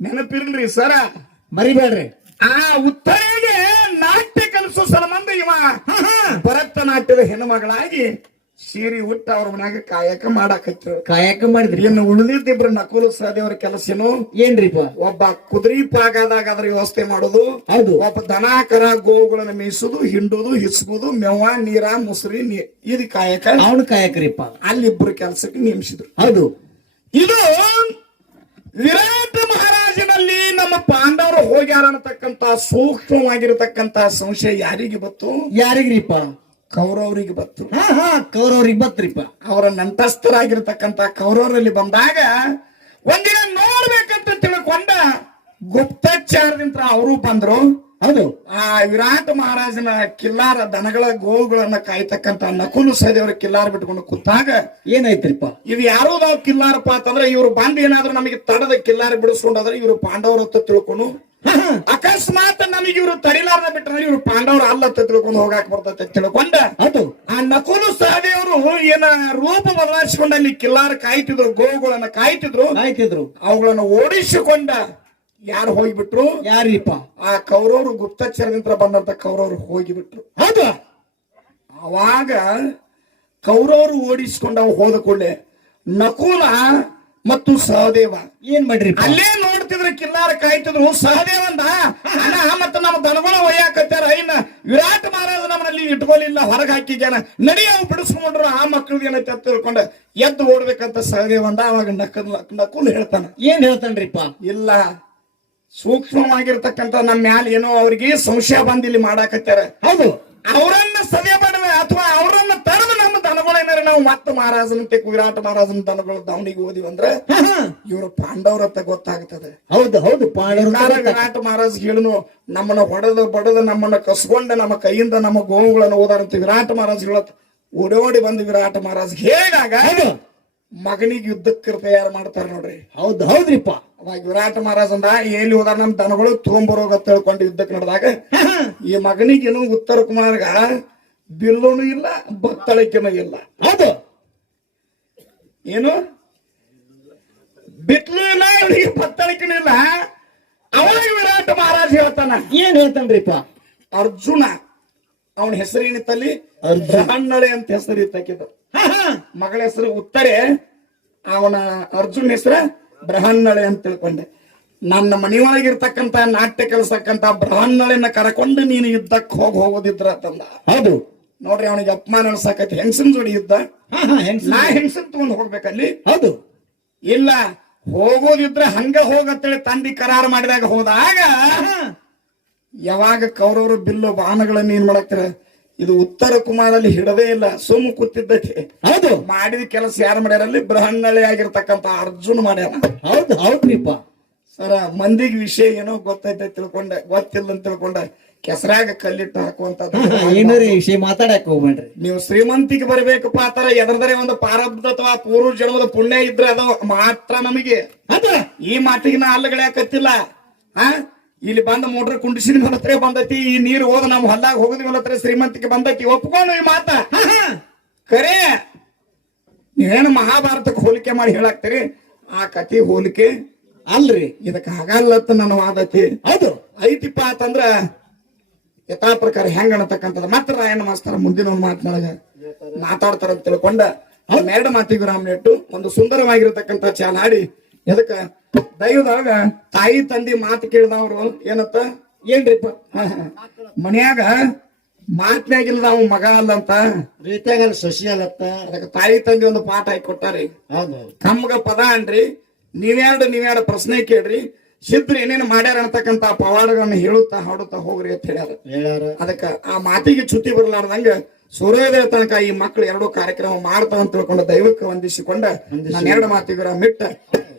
ನೆನಪಿರ್ಲಿ ಸರ, ಮರಿಬೇಡ್ರಿ. ಆ ಉತ್ತರೆಗೆ ನಾಟ್ಯ ಕಲಿಸೋ ಸಲಮಂದ ಇವ ಭರತನಾಟ್ಯದ ಹೆಣ್ಣುಮಗಳಾಗಿ ಸೀರೆ ಉಟ್ಟ ಅವ್ರ ಮನ್ಯಾಗ ಕಾಯಕ ಮಾಡಾಕತ್ರು. ಕಾಯಕ ಮಾಡಿದ್ರಿ. ಇನ್ನು ಉಳಿದಿದ್ದಿಬ್ರು ನಕುಲು ಸಹದೇವ್ರ ಕೆಲಸನು ಏನ್ರಿಪ್ಪ? ಒಬ್ಬ ಕುದುರೆ ಪಾಗದಾಗ ಅದ್ರ ವ್ಯವಸ್ಥೆ ಮಾಡೋದು, ಹೌದು. ಒಬ್ಬ ದನ ಕರ ಗೋವುಗಳನ್ನ ಮೇಯಿಸುದು, ಹಿಂಡುದು, ಹಿಸ್ಗುದು, ಮೆವ, ನೀರ, ಮುಸ್ರಿ ಇದು ಕಾಯಕ. ಅವನು ಕಾಯಕರಿಪ್ಪ. ಅಲ್ಲಿಬ್ರು ಕೆಲಸಕ್ಕೆ ನೇಮಿಸಿದ್ರು. ಹೌದು. ಇದು ವಿರಾಟ ಮಹಾರಾಜನಲ್ಲಿ ನಮ್ಮ ಪಾಂಡವರು ಹೋಗ್ಯಾರ ಅನ್ನತಕ್ಕಂತ ಸೂಕ್ಷ್ಮವಾಗಿರತಕ್ಕಂತ ಸಂಶಯ ಯಾರಿಗೆ ಬತ್ತು? ಯಾರಿಗ್ರಿಪ್ಪ? ಕೌರವರಿಗೆ ಬತ್ತು. ಕೌರವ್ರಿಗೆ ಬತ್ರಿಪ್ಪ. ಅವರ ನಂತಸ್ಥರಾಗಿರ್ತಕ್ಕಂತ ಕೌರವರಲ್ಲಿ ಬಂದಾಗ ಒಂದಿನ ನೋಡ್ಬೇಕಂತ ತಿಳ್ಕೊಂಡ ಗುಪ್ತಚಾರದಿಂದ ಅವರು ಬಂದ್ರು. ಹೌದು. ಆ ವಿರಾಟ ಮಹಾರಾಜನ ಕಿಲ್ಲಾರ ದನಗಳ ಗೋವುಗಳನ್ನ ಕಾಯ್ತಕ್ಕಂತ ನಕುಲು ಸಹದೇವ್ರ ಕಿಲ್ಲಾರ ಬಿಟ್ಕೊಂಡು ಕೂತಾಗ ಏನಾಯ್ತ್ರಿಪ್ಪ? ಇದು ಯಾರೋ ನಾವು ಕಿಲ್ಲಾರಪ್ಪ ಅಂತಂದ್ರೆ ಇವ್ರು ಬಂದು ಏನಾದ್ರು ನಮಗೆ ತಡದ ಕಿಲ್ಲಾರ ಬಿಡಿಸ್ಕೊಂಡಾದ್ರೆ ಇವ್ರು ಪಾಂಡವ್ರ ಅಂತ ತಿಳ್ಕೊಂಡು, ಅಕಸ್ಮಾತ್ ನಮಗೆ ಇವ್ರು ತಡಿಲಾರ್ದ ಬಿಟ್ಟರೆ ಇವ್ರು ಪಾಂಡವ್ರ ಅಲ್ಲತ್ತ ತಿಳ್ಕೊಂಡು ಹೋಗಾಕ್ ಬರ್ತೈತೆ ತಿಳ್ಕೊಂಡ ಅದು ಆ ನಕುಲು ಸಹದೇವರು ಏನ ರೂಪ ಬದಲಾಯಿಸಿಕೊಂಡ ಅಲ್ಲಿ ಕಿಲ್ಲಾರ ಕಾಯ್ತಿದ್ರು, ಗೋವುಗಳನ್ನ ಕಾಯ್ತಿದ್ರು. ಅವುಗಳನ್ನ ಓಡಿಸಿಕೊಂಡ ಯಾರು ಹೋಗಿಬಿಟ್ರು? ಯಾರಿಪ್ಪ? ಆ ಕೌರವರು ಗುಪ್ತಚರದಿಂದ ಬಂದಂತ ಕೌರವರು ಹೋಗಿಬಿಟ್ರು. ಹೌದು. ಅವಾಗ ಕೌರವರು ಓಡಿಸಿಕೊಂಡ ಹೋದ ಕೂಡಲೇ ನಕುಲ ಮತ್ತು ಸಹದೇವ ಏನ್ ಮಾಡ್ರಿ? ಅಲ್ಲೇ ನೋಡ್ತಿದ್ರು, ಕಿಲ್ಲಾರ ಕಾಯ್ತಿದ್ರು. ಸಹದೇವಂದ ಅಣ್ಣ ಮತ್ತ ನಮ್ಮ ದನಗಳ ಒಯ್ಯಾಕತ್ಯಾರ, ಇನ್ನ ವಿರಾಟ ಮಹಾರಾಜ ನಮ್ಮಲ್ಲಿ ಇಟ್ಕೊಲಿಲ್ಲ, ಹೊರಗೆ ಹಾಕಿದ್ಯಾನ, ನಡಿ ಅವು ಬಿಡಿಸ್ಕೊಂಡ್ರು. ಆ ಮಕ್ಕಳಿಗೆ ಏನೈತೆ ಅಂತ ತಿಳ್ಕೊಂಡ ಎದ್ದು ಓಡ್ಬೇಕಂತ ಸಹದೇವಂದ. ಅವಾಗ ನಕುಲ್ ಹೇಳ್ತಾನ. ಏನ್ ಹೇಳ್ತಾನ್ರಿಪ್ಪ? ಇಲ್ಲ, ಸೂಕ್ಷ್ಮವಾಗಿರ್ತಕ್ಕಂಥ ನಮ್ಮ ಮ್ಯಾಲ ಏನೋ ಅವ್ರಿಗೆ ಸಂಶಯ ಬಂದ್ ಇಲ್ಲಿ ಮಾಡಾಕತ್ಯಾರ. ಹೌದು. ಅವರನ್ನ ಸದೆ ಬಡವೆ ಅಥವಾ ಅವರನ್ನ ತಡೆದು ನಮ್ಮ ದನಗಳೇನಾರ ನಾವು ಮತ್ತೆ ಮಹಾರಾಜನಂತೆ ವಿರಾಟ ಮಹಾರಾಜನ ದನಗಳು ದಾವಣಿಗೆ ಓದಿವಂದ್ರ ಇವರು ಪಾಂಡವ್ರ ಅಂತ ಗೊತ್ತಾಗ್ತದೆ. ಹೌದು ಹೌದು. ವಿರಾಟ ಮಹಾರಾಜ್ ಹೇಳನು ನಮ್ಮನ್ನ ಹೊಡೆದ ಬಡದ ನಮ್ಮನ್ನ ಕಸ್ಕೊಂಡ ನಮ್ಮ ಕೈಯಿಂದ ನಮ್ಮ ಗೋವುಗಳನ್ನು ಓದಾರಂತ ವಿರಾಟ ಮಹಾರಾಜ್ ಹೇಳತ್ ಓಡೋಡಿ ಬಂದು ವಿರಾಟ ಮಹಾರಾಜ್ ಹೇಳಿದಾಗ ಮಗನಿಗೆ ಯುದ್ಧಕ್ಕೆ ತಯಾರು ಮಾಡ್ತಾರ ನೋಡ್ರಿ. ಹೌದು ಹೌದ್ರಿಪ್ಪ. ಅವಾಗ ವಿರಾಟ ಮಹಾರಾಜ್ ಅಂದ ಎಲ್ಲಿ ಹೋದಾರ ನಮ್ ದನಗಳು ತೊಗೊಂಬರೋಗ ತಿಳ್ಕೊಂಡು ಯುದ್ಧಕ್ಕೆ ನಡೆದಾಗ ಈ ಮಗನಿಗೇನು ಉತ್ತರ ಕುಮಾರ್ಗ ಬಿಲ್ಲುನು ಇಲ್ಲ, ಬತ್ತಳಿಕೆನೂ ಇಲ್ಲ. ಹೌದು. ಏನು ಬಿಟ್ಲು ಇಲ್ಲ, ಇವನಿಗೆ ಬತ್ತಳಿಕೆನೂ ಇಲ್ಲ. ಅವಾಗ ವಿರಾಟ ಮಹಾರಾಜ್ ಹೇಳ್ತಾನ. ಏನ್ ಹೇಳ್ತಾನ್ರಿಪ್ಪ? ಅರ್ಜುನ ಅವನ ಹೆಸರೇನಿತ್ತಲ್ಲಿ ಬ್ರಹ್ಮಣ್ಣಳೆ ಅಂತ ಹೆಸರು ಇತ್ತಕ್ಕಿದ. ಮಗಳ ಹೆಸರು ಉತ್ತರೆ, ಅವನ ಅರ್ಜುನ್ ಹೆಸರ ಬ್ರಹ್ಮಣ್ಣಳೆ ಅಂತ ತಿಳ್ಕೊಂಡೆ. ನನ್ನ ಮನೆಯೊಳಗಿರ್ತಕ್ಕಂತ ನಾಟ್ಯ ಕೆಲಸಕ್ಕಂತ ಬ್ರಹ್ಮಣ್ಣಳೆಯನ್ನ ಕರಕೊಂಡು ನೀನು ಯುದ್ಧಕ್ಕೆ ಹೋಗೋದಿದ್ರ ಅಂತಂದ. ಹೌದು. ನೋಡ್ರಿ ಅವನಿಗೆ ಅಪಮಾನ ಅನ್ಸಕೈತಿ. ಹೆಂಗಸನ್ ಜೋಡಿ ಯುದ್ಧ, ನಾ ಹೆಂಗಸನ್ ತಗೊಂಡ್ ಹೋಗ್ಬೇಕಲ್ಲಿ. ಹೌದು. ಇಲ್ಲ, ಹೋಗೋದಿದ್ರೆ ಹಂಗ ಹೋಗತ್ತೇಳಿ ತಂದಿ ಕರಾರು ಮಾಡಿದಾಗ ಹೋದಾಗ ಯಾವಾಗ ಕೌರವರು ಬಿಲ್ಲು ಬಾಣಗಳನ್ನ ಏನ್ ಮಾಡಾಕ್ತಾರ, ಇದು ಉತ್ತರ ಕುಮಾರಲ್ಲಿ ಹಿಡದೇ ಇಲ್ಲ, ಸುಮ್ಮ ಕೂತಿದ್ದೈತಿ. ಹೌದು. ಮಾಡಿದ ಕೆಲಸ ಯಾರು ಮಾಡ್ಯಾರಲ್ಲಿ? ಬ್ರಹ್ಮಣ್ಣಳೆ ಆಗಿರ್ತಕ್ಕಂತ ಅರ್ಜುನ್ ಮಾಡ್ಯಾನ. ಹೌದು ಹೌದ್ರಿಪ್ಪ. ಸರ ಮಂದಿಗೆ ವಿಷಯ ಏನೋ ಗೊತ್ತೈತೆ ತಿಳ್ಕೊಂಡೆ, ಗೊತ್ತಿಲ್ಲ ಅಂತ ತಿಳ್ಕೊಂಡ ಕೆಸರಾಗ ಕಲ್ಲಿಟ್ಟು ಹಾಕುವಂತದ್ದು. ಏನಾರ ವಿಷಯ ಮಾತಾಡಕ್ ಹೋಗ್ಬೇಡ್ರಿ. ನೀವು ಶ್ರೀಮಂತಿಗೆ ಬರ್ಬೇಕಪ್ಪ ಆತರ ಎದರದರೆ ಒಂದು ಪ್ರಾರಬ್ಧ ಅಥವಾ ಪೂರ್ವ ಜನ್ಮದ ಪುಣ್ಯ ಇದ್ರೆ ಅದು ಮಾತ್ರ ನಮಗೆ. ಈ ಮಾತಿಗೆ ನಾ ಅಲ್ಲಗಳಾಕತ್ತಿಲ್ಲ. ಇಲ್ಲಿ ಬಂದ ಮೋಟ್ರ್ ಕುಂಡಿಸಿದ ಮೇಲತ್ರ ಬಂದೈತಿ, ಈ ನೀರು ಹೋದ ನಾವು ಹೊಲ್ದಾಗ ಹೋಗೋದ್ ಮೇಲತ್ರ ಶ್ರೀಮಂತಿಗೆ ಬಂದೈತಿ, ಒಪ್ಕೊಂಡು ಈ ಮಾತ ಕರೆ. ನೀವೇನು ಮಹಾಭಾರತಕ್ಕೆ ಹೋಲಿಕೆ ಮಾಡಿ ಹೇಳಾಕ್ತೀರಿ, ಆ ಕಥೆ ಹೋಲಿಕೆ ಅಲ್ರಿ, ಇದಕ್ಕೆ ಆಗಲ್ಲತ್ತ ನನ್ನ ವಾದತಿ. ಹೌದು ಐತಿಪ್ಪ ಅಂತಂದ್ರ ಯಥಾ ಪ್ರಕಾರ ಹೆಂಗ ಅನ್ನತಕ್ಕಂಥದ್ದು ಮಾತ್ರ ರಾಯಣ್ಣ ಮಾಸ್ತರ ಮುಂದಿನ ಒಂದು ಮಾತನಾಗ ಮಾತಾಡ್ತಾರ ಅಂತ ತಿಳ್ಕೊಂಡ ಎರಡು ಮಾತಿಗೆ ವಿರಾಮ ನೆಟ್ಟು ಒಂದು ಸುಂದರವಾಗಿರತಕ್ಕಂತ ಚಾಲಾಡಿ ಎದಕ್ಕ ದೈವದಾಗ ತಾಯಿ ತಂದಿ ಮಾತು ಕೇಳಿದವ್ರು ಏನತ್ತ ಏನ್ರಿಪ್ಪ ಮನ್ಯಾಗ ಮಾತ್ನಾಗಿಲ್ಲದ ಅವ್ ಮಗ ಅಲ್ಲಂತ ರೀತಿಯಾಗಲ್ಲ ಸಸಿ ಅಲ್ಲತ್ತ. ಅದಕ್ಕೆ ತಾಯಿ ತಂದಿ ಒಂದು ಪಾಠ ಹಾಕಿ ಕೊಟ್ಟಾರಿ. ಕಮ್ಗ ಪದ ಅನ್ರಿ, ನೀವ್ಯಾಡು ಪ್ರಶ್ನೆ ಕೇಳ್ರಿ, ಸಿದ್ಧರು ಏನೇನು ಮಾಡ್ಯಾರ ಅಂತಕ್ಕಂತ ಪವಾಡಗಳನ್ನ ಹೇಳುತ್ತಾ ಹಾಡುತ್ತಾ ಹೋಗ್ರಿ ಅಂತ ಹೇಳ್ಯಾರ. ಅದಕ್ಕ ಆ ಮಾತಿಗೆ ಚ್ಯುತಿ ಬರ್ಲಾರ್ದಂಗ ಸೂರ್ಯೋದಯ ತನಕ ಈ ಮಕ್ಕಳು ಎರಡು ಕಾರ್ಯಕ್ರಮ ಮಾಡ್ತಾವ ಅಂತ ತಿಳ್ಕೊಂಡು ದೈವಕ್ಕೆ ವಂದಿಸಿಕೊಂಡ ನಾನು ಎರಡು ಮಾತಿಗರ ಮಿಟ್ಟ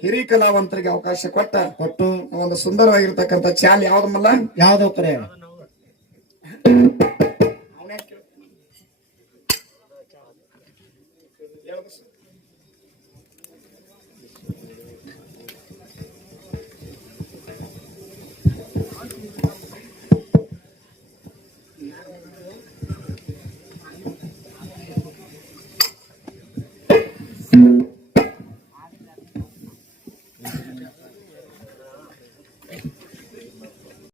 ಹಿರಿಯ ಕಲಾವಂತರಿಗೆ ಅವಕಾಶ ಕೊಟ್ಟು ಒಂದು ಸುಂದರವಾಗಿರ್ತಕ್ಕಂಥ ಚಾಲ್ ಯಾವ್ದಮ್ಮಲ್ಲ ಯಾವ್ದೋ ಕರೆ